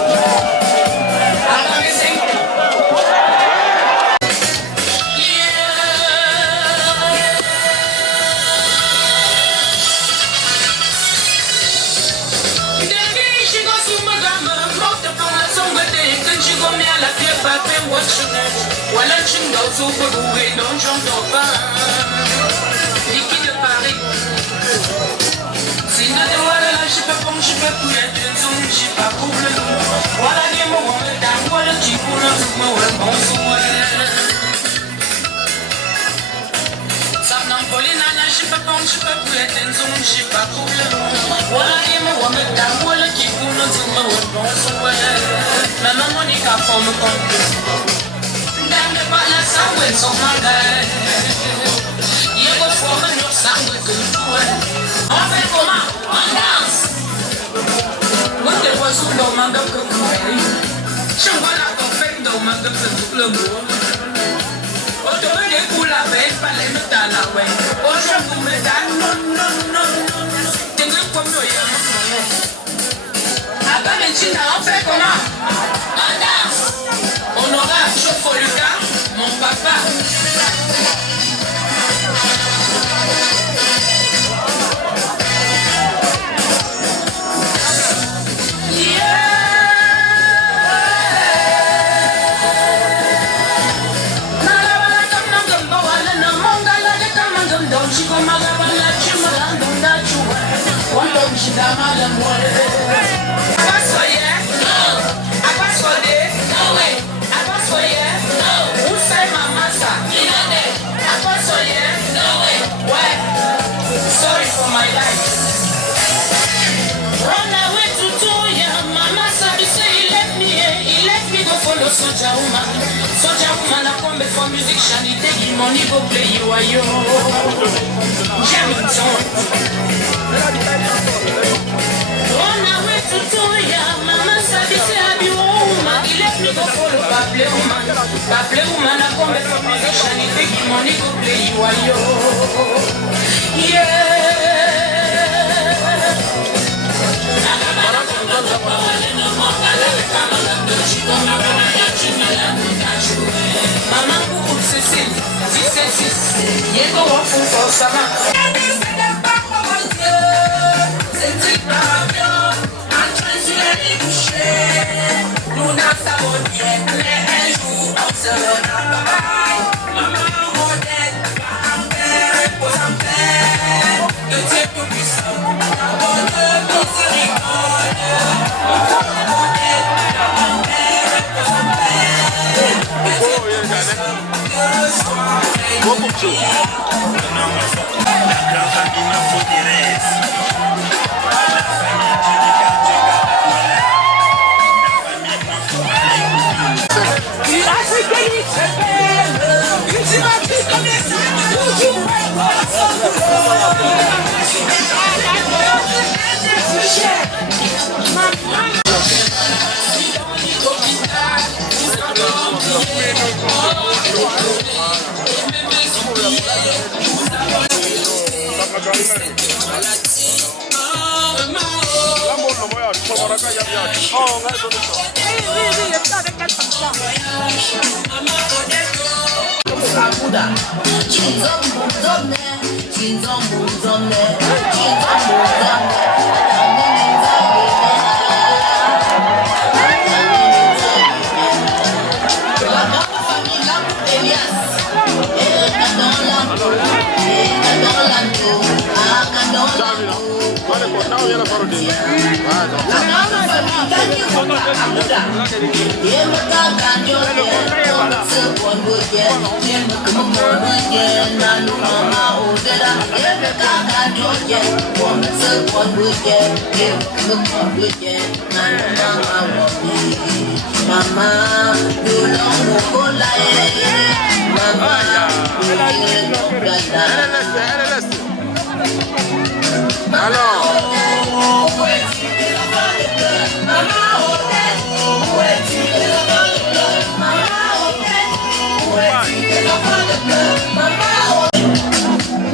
voilà chingo super roué donc j'entends pas liquide de Paris si n'a de voilà je peux pas je peux plus être zoom je pas pour le voilà les mots dans voilà tu pour le bon ça n'en volé nana je peux pas je peux plus être zoom je pas pour le voilà les mots dans voilà tu pour le bon maman Monica forme comme la sangue son malade. Il faut former nos sangue que nous on fait comment? On danse. Moi, des oiseaux dans ma dame que vous voyez. Je vois la confesse dans ma dame que tout le monde. Autour des coups la veille, pas les mettre à la way. Oh, je vous mets dans non. T'es mieux comme nous, y'a mon nom. Abba Menchina, on fait comment? On danse. On aura chauffe le cas. Mon papa. Yeah. Sorry for my life. Run away to Toya, Mama Sabi say he left me go follow Soja Woman. Soja Woman I come for musician, he take him money go play you are yo. Run away to Toya, Mama Sabi say I be woman, he left me go follow Paple Woman. Paple Woman I come for musician, he take him money go play you are yo. Yeah. Maman pour Cécile, 666, y'a qu'on va foutre ça va. C'est pas bien, un train sur les bouchées. Nous n'avons pas de mais un jour on se renaît. Maman modèle, un père, pose un père. Le Dieu tout puissant, la bonne miséricorde. Maman modèle, un père, pose un père. Le Dieu tout puissant, que soit fait. La grande famille m'a faut des restes.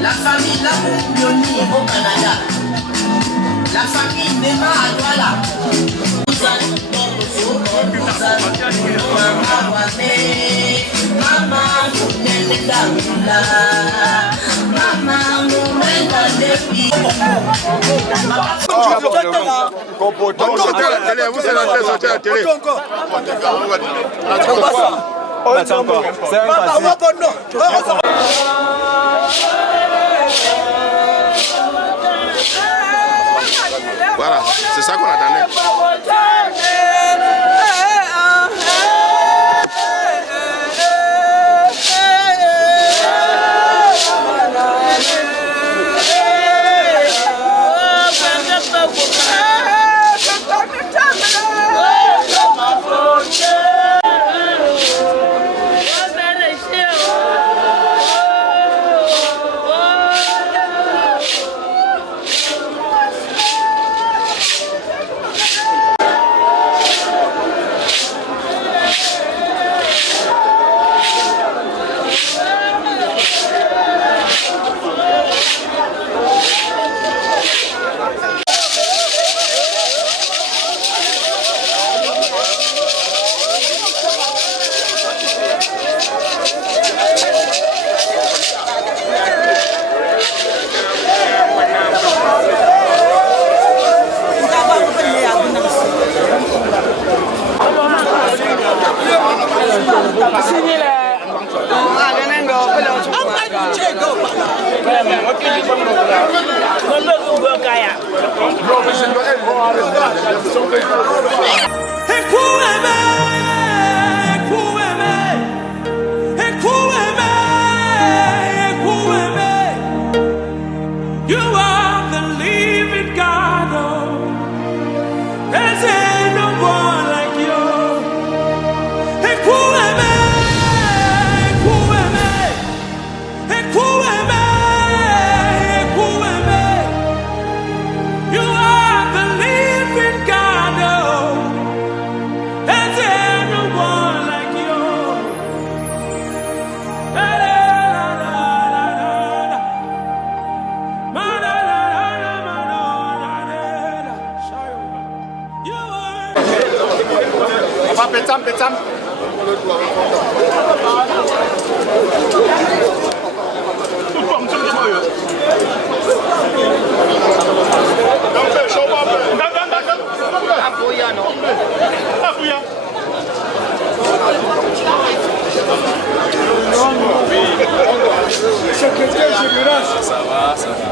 La famille Labourioni au Canada. La famille Nema à Douala. Voilà, c'est ça qu'on attendait. You are the living God. Oh, there's no one like you. You are the living God. Oh, there's no one like you. Petam, petam. Secrétaire général. Ça va, ça va.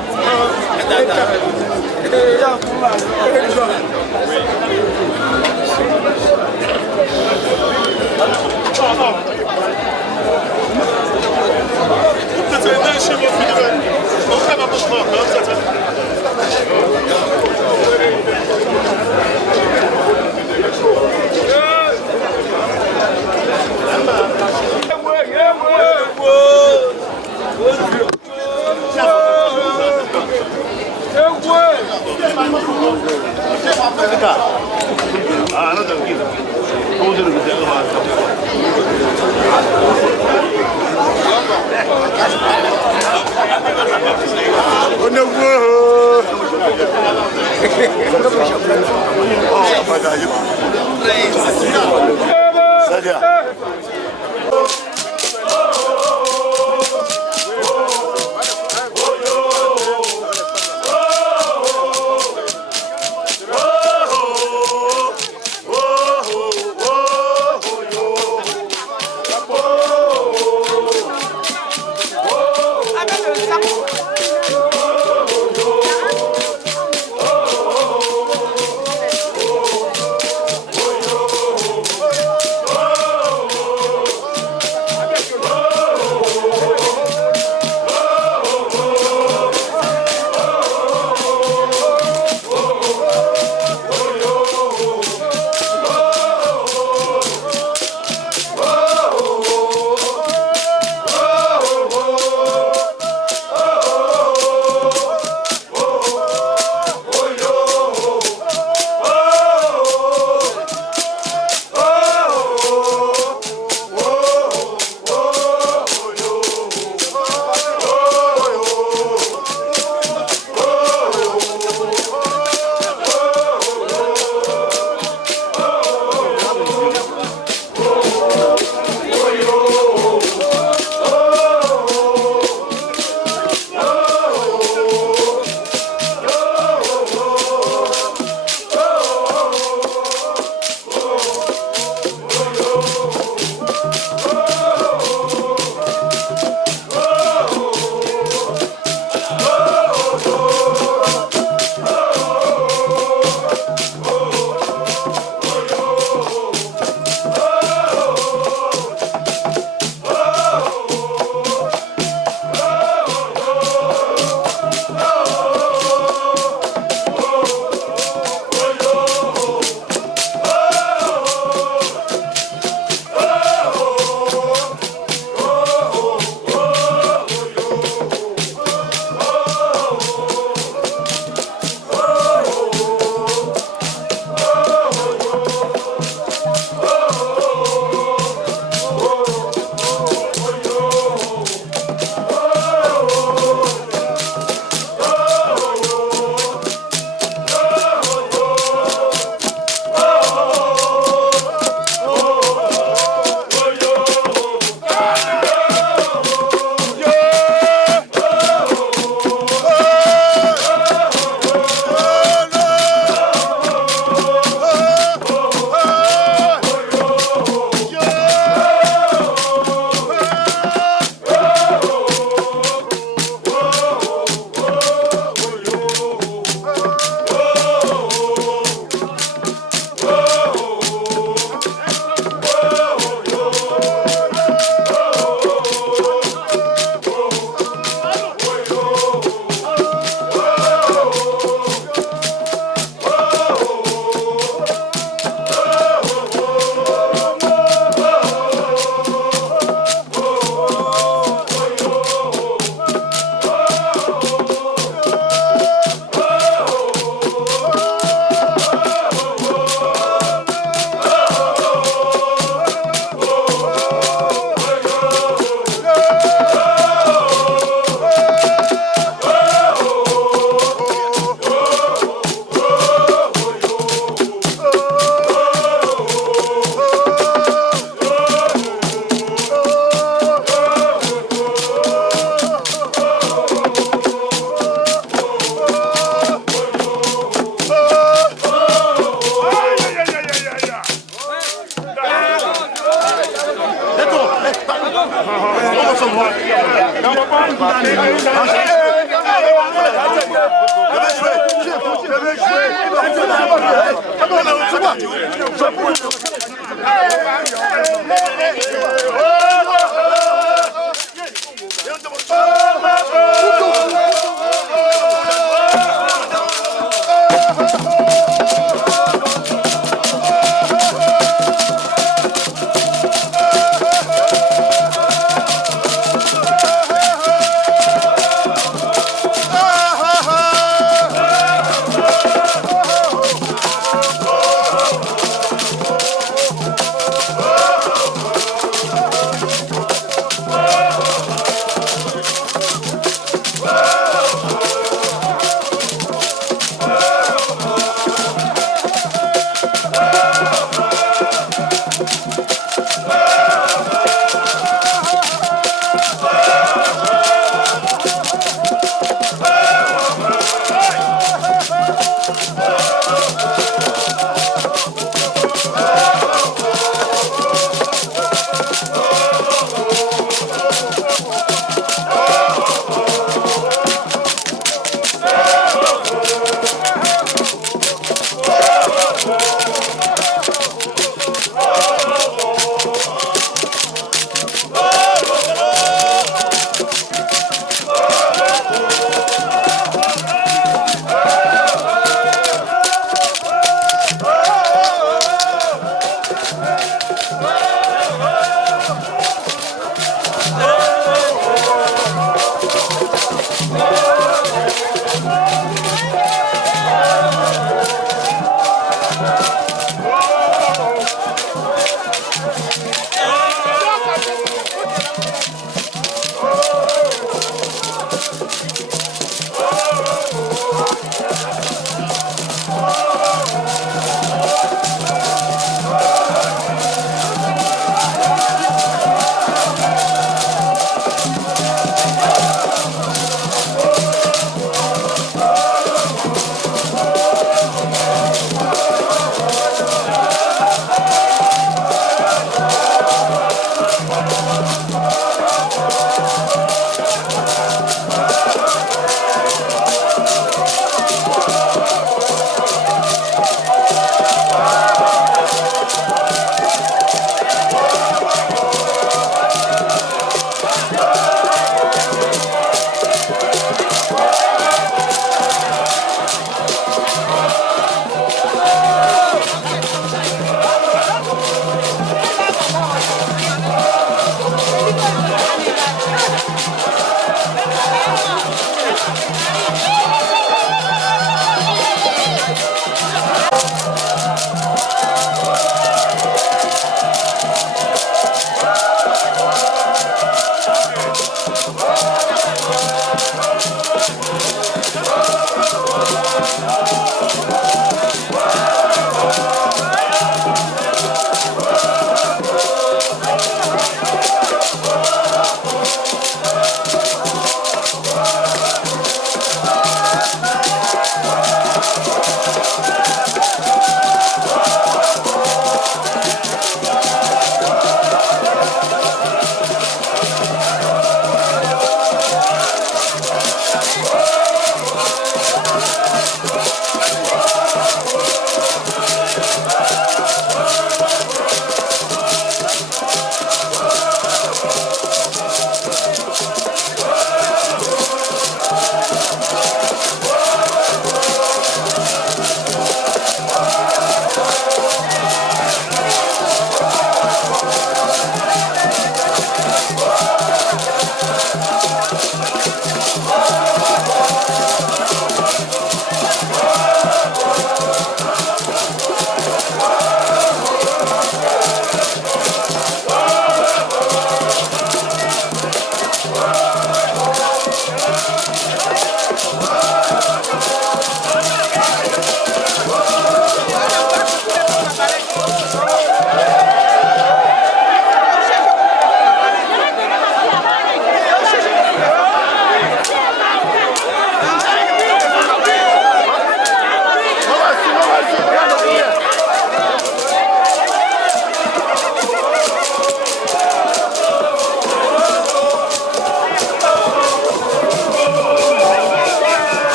Oh,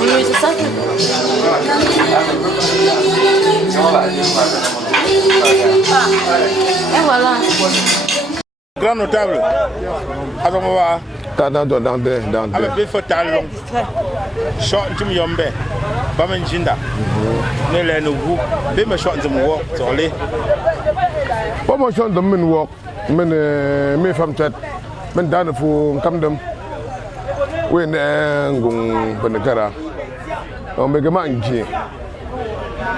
Oui, c'est ça. Et voilà. Grand notable. Azamova. Dans avec des photos longues. Short Jim Yombe. Baman Jinda. Ne le nouveau. Be me short them walk sur les. Pas moi short them men walk. Men me femme tête. Men dans fou comme dem. Oui, ngung benekara. On me gagne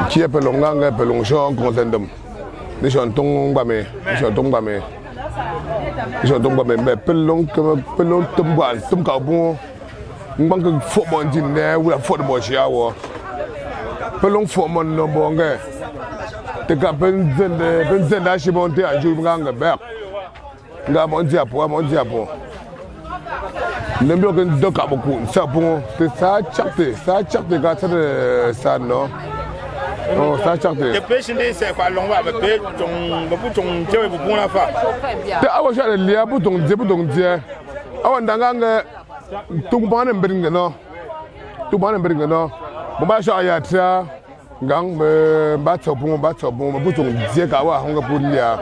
qui est pelonganga pelongchon contendem. Les gens tombent bamé, les gens tombent bamé. Les gens tombent bamé, mais pelong tomban, tom kabon. M'banque faut bon dîner ou la faute de mochia wa. Pelong faut mon no bonga. Te ka benzen da chibonte a jour nganga ber. Nga mon diapo, mon diapo. Ne me regarde donc à beaucoup. Ça bon, c'est ça chapté quand ça non. Oh, ça chapté. Le péché c'est quoi long va avec ton tu es pour la fa. Te awa sha le lia bouton dia. Awa ndanga tung bana mberinga no. Tu bana mberinga no. Mo ba sha ya tia gang ba tsobon bouton dia ka wa honga pour lia.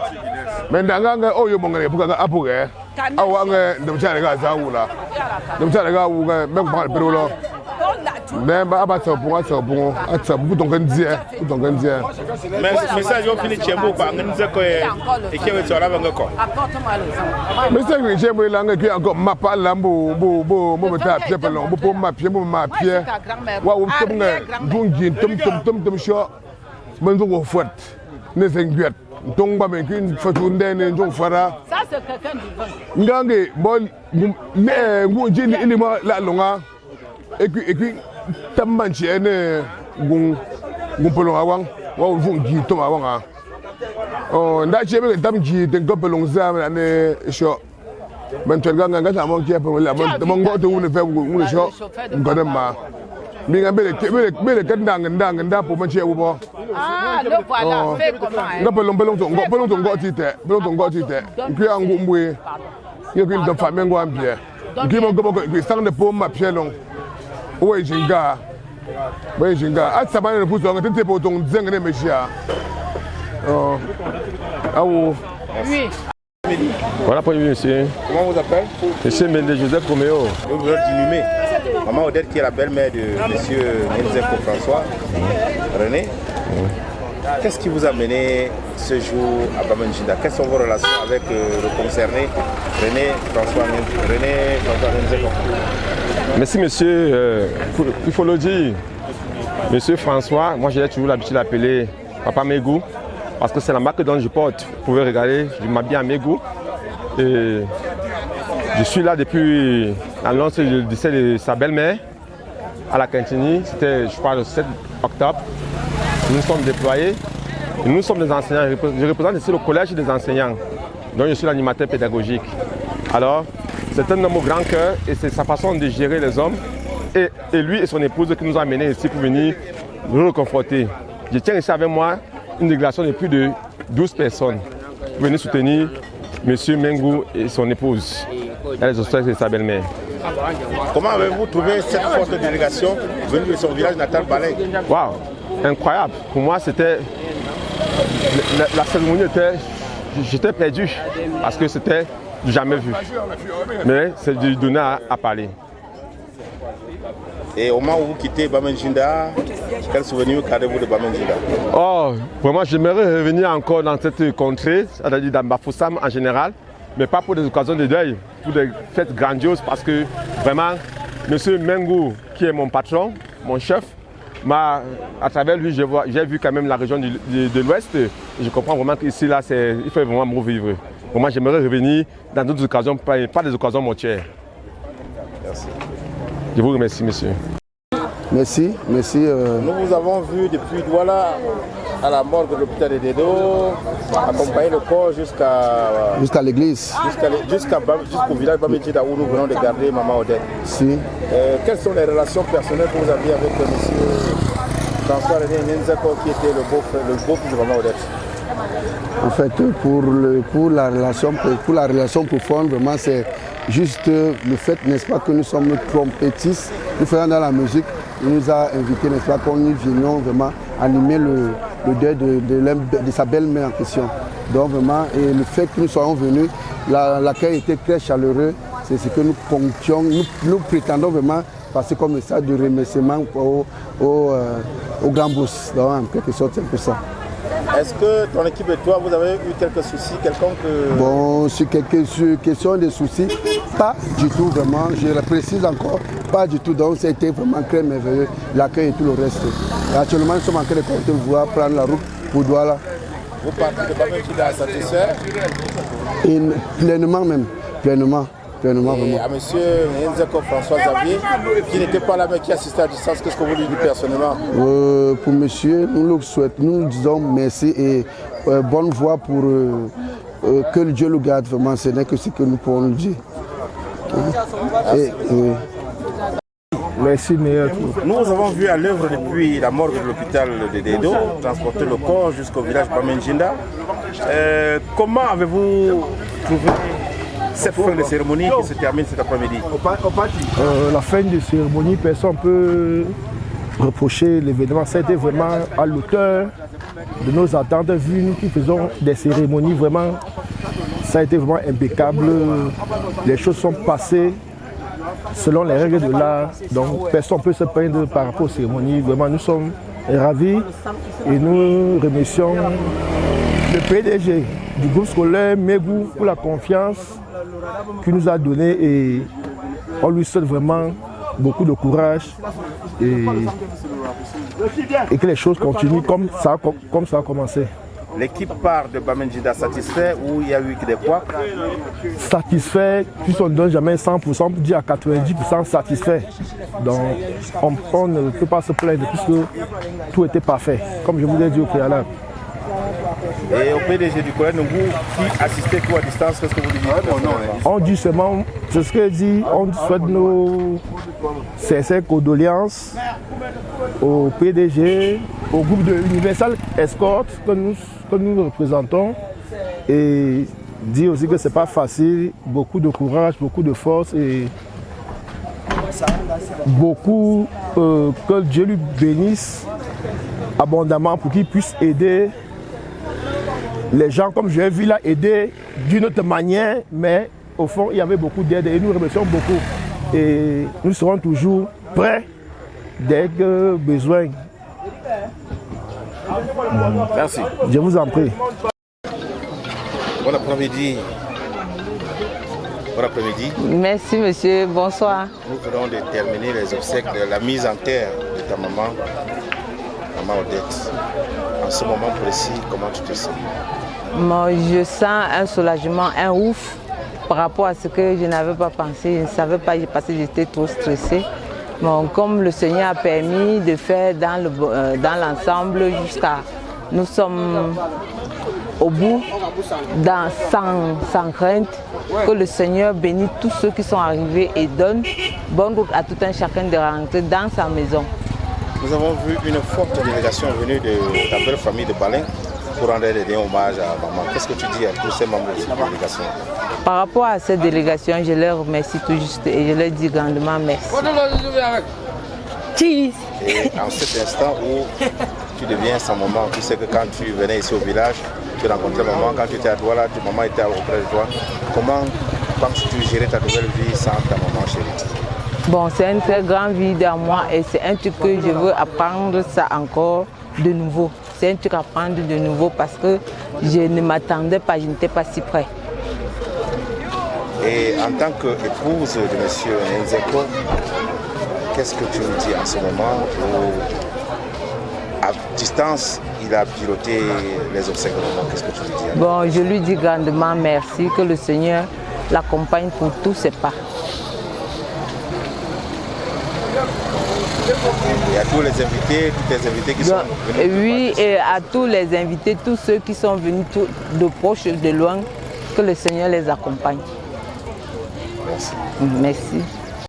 Mais ndanga o yo bongale buka apuge. Awa nga ndumchale ga zawula. Ndumchale ga wuga même pas le bureau. Mais ba abatso bon atsa bouton gandia. Message au fini chembo kwa ngenze ko e kewe tsora banga ko. Message ni chembo langa ki encore mapa lambo bo meta pie pelon bo ma pie. Wa wo tumnga bungi tum sho. Menzo wo fot. Ne senguet. Tongba men kin fatunde ne njong fara. Ça c'est quelqu'un du vin. Ngange bol ngunji ni ilima la longa. Et puis tambanchi ene gung pelong awang wa vungi to awang. Oh nda chebe tamji den go pelong za ne sho. Men twenga nganga ta mon kiepe la mon go to wule fe wule sho. Ngode ma. Minga bele ndanga po manche wo. Ah, le voilà, fait comment? Nga pelong to go tite. Pelong to go tite. Puis angu mbwe. Yeki ndo famengo ambie. Ngi mo go ko sang de po ma pielong. Oui, Jinga. Atsabane pour ton tente pour ton zengene mechia. Oh. Ah oui. Voilà pour monsieur. Comment vous appelez? Monsieur Mende Joseph Roméo. Vous êtes inhumé. Maman Odette qui est la belle-mère de monsieur Mende François. René. Qu'est-ce qui vous a mené ce jour à Bamanjinda? Quelles sont vos relations avec le concerné François Mende? Merci monsieur, il faut le dire, monsieur François, moi j'ai toujours l'habitude d'appeler Papa Mégou, parce que c'est la marque dont je porte. Vous pouvez regarder, je m'habille à Mégou. Et je suis là depuis l'annonce du décès de sa belle-mère à la Quintini, c'était je crois le 7 octobre. Nous sommes déployés, et nous sommes des enseignants, je représente ici le collège des enseignants, dont je suis l'animateur pédagogique. Alors, c'est un homme au grand cœur et c'est sa façon de gérer les hommes et lui et son épouse qui nous ont amenés ici pour venir nous reconforter. Je tiens ici avec moi une délégation de plus de 12 personnes pour venir soutenir M. Mengou et son épouse. Elle est aussi sa belle-mère. Comment avez-vous trouvé cette forte délégation venue de son village natal Baleng? Waouh, incroyable. Pour moi, c'était la cérémonie était, j'étais perdu parce que c'était jamais vu. Mais c'est du donner à parler. Et au moment où vous quittez Bamanjinda, quel souvenir gardez-vous de Bamanjinda? Oh, vraiment, j'aimerais revenir encore dans cette contrée, c'est-à-dire dans Bafoussam en général, mais pas pour des occasions de deuil, pour des fêtes grandioses, parce que vraiment, M. Mengou, qui est mon patron, mon chef, à travers lui, j'ai vu quand même la région de l'Ouest. Je comprends vraiment qu'ici, là, il fait vraiment bon vivre. Moi, j'aimerais revenir dans d'autres occasions, pas des occasions mortuaires. Merci. Je vous remercie, monsieur. Merci. Nous vous avons vu depuis Douala à la morgue de l'hôpital de Dedo, accompagner le corps jusqu'à l'église. Jusqu'au village Bamedjida où nous venons de garder Maman Odette. Si. Quelles sont les relations personnelles que vous aviez avec monsieur François René Ngenzeko qui était le beau-fils de Maman Odette? En fait, pour la relation profonde, vraiment, c'est juste le fait, n'est-ce pas, que nous sommes trompettistes, nous faisons dans la musique, il nous a invités, n'est-ce pas, qu'on y venions vraiment animer le deuil de sa belle-mère en question. Donc vraiment, et le fait que nous soyons venus, l'accueil était très chaleureux, c'est ce que nous comptions, nous prétendons vraiment passer comme message de remerciement au grand boss. Donc en quelque sorte, c'est un peu ça. Est-ce que ton équipe et toi, vous avez eu quelques soucis quelconques? Bon, sur question de soucis, pas du tout vraiment, je le précise encore, pas du tout. Donc c'était vraiment très merveilleux, l'accueil et tout le reste. Et actuellement, nous sommes en train de compter voir prendre la route pour Douala. Vous partez de Bamedjida satisfait? Et pleinement même, pleinement. Et à M. Ngenzeko François Xavier, qui n'était pas là mais qui assistait à distance, qu'est-ce que vous lui dites personnellement? Pour monsieur, nous le souhaitons, nous disons merci et bonne voie pour que Dieu le garde vraiment, ce n'est que ce que nous pouvons lui dire. Merci, meilleur. Nous avons vu à l'œuvre depuis la morgue de l'hôpital de Dedo, transporter le corps jusqu'au village Bamedjida. Comment avez-vous trouvé cette fin de cérémonie qui se termine cet après-midi? La fin de cérémonie, personne ne peut reprocher l'événement. C'était vraiment à l'auteur de nos attentes, vu nous qui faisons des cérémonies, vraiment, ça a été vraiment impeccable. Les choses sont passées selon les règles de l'art, donc personne ne peut se plaindre par rapport aux cérémonies. Vraiment, nous sommes ravis et nous remercions le PDG du groupe scolaire Megou pour la confiance qu'il nous a donnée et on lui souhaite vraiment beaucoup de courage et que les choses continuent comme ça a commencé. L'équipe part de Bamedjida satisfait ou il y a eu des quoi? Satisfait, puisqu'on ne donne jamais 100%, on peut dire à 90% satisfait. Donc on ne peut pas se plaindre puisque tout était parfait, comme je vous l'ai dit au préalable. Et au PDG du collège Nungu qui assistait tout à distance, qu'est-ce que vous lui dites? On dit seulement, c'est ce que dit, on souhaite nos sincères condoléances au PDG, au groupe de Universal Escort que nous représentons et dit aussi que c'est pas facile, beaucoup de courage, beaucoup de force et beaucoup que Dieu lui bénisse abondamment pour qu'il puisse aider les gens, comme je l'ai vu là, aider d'une autre manière, mais au fond, il y avait beaucoup d'aide et nous remercions beaucoup. Et nous serons toujours prêts dès que besoin. Merci. Je vous en prie. Bon après-midi. Bon après-midi. Merci monsieur, bonsoir. Nous venons de terminer les obsèques de la mise en terre de ta maman, Maman Odette. En ce moment précis, comment tu te sens? Moi, je sens un soulagement, un ouf par rapport à ce que je n'avais pas pensé. Je ne savais pas parce que j'étais trop stressée. Bon, comme le Seigneur a permis de faire dans l'ensemble jusqu'à... Nous sommes au bout, sans crainte, que le Seigneur bénisse tous ceux qui sont arrivés et donne bonne route à tout un chacun de rentrer dans sa maison. Nous avons vu une forte délégation venue de ta belle famille de Balin pour rendre des hommages à maman. Qu'est-ce que tu dis à tous ces membres de cette délégation? Par rapport à cette délégation, je leur remercie tout juste et je leur dis grandement merci. Et en cet instant où tu deviens sans maman, tu sais que quand tu venais ici au village, tu rencontrais maman, quand tu étais à Douala, maman était auprès de toi. Comment penses-tu gérer ta nouvelle vie sans ta maman chérie? Bon, c'est une très grande vie dans moi et c'est un truc que je veux apprendre ça encore de nouveau. C'est un truc à apprendre de nouveau parce que je ne m'attendais pas, je n'étais pas si près. Et en tant qu'épouse de M. Ngenzeko, qu'est-ce que tu nous dis en ce moment où, distance, il a piloté les obsèques de maman. Qu'est-ce que tu lui dis? Bon, je lui dis grandement merci, que le Seigneur l'accompagne pour tous ses pas. Et à tous les invités, toutes les invités qui sont venus. Oui, et à tous les invités, tous ceux qui sont venus de proche et de loin, que le Seigneur les accompagne. Merci. Merci.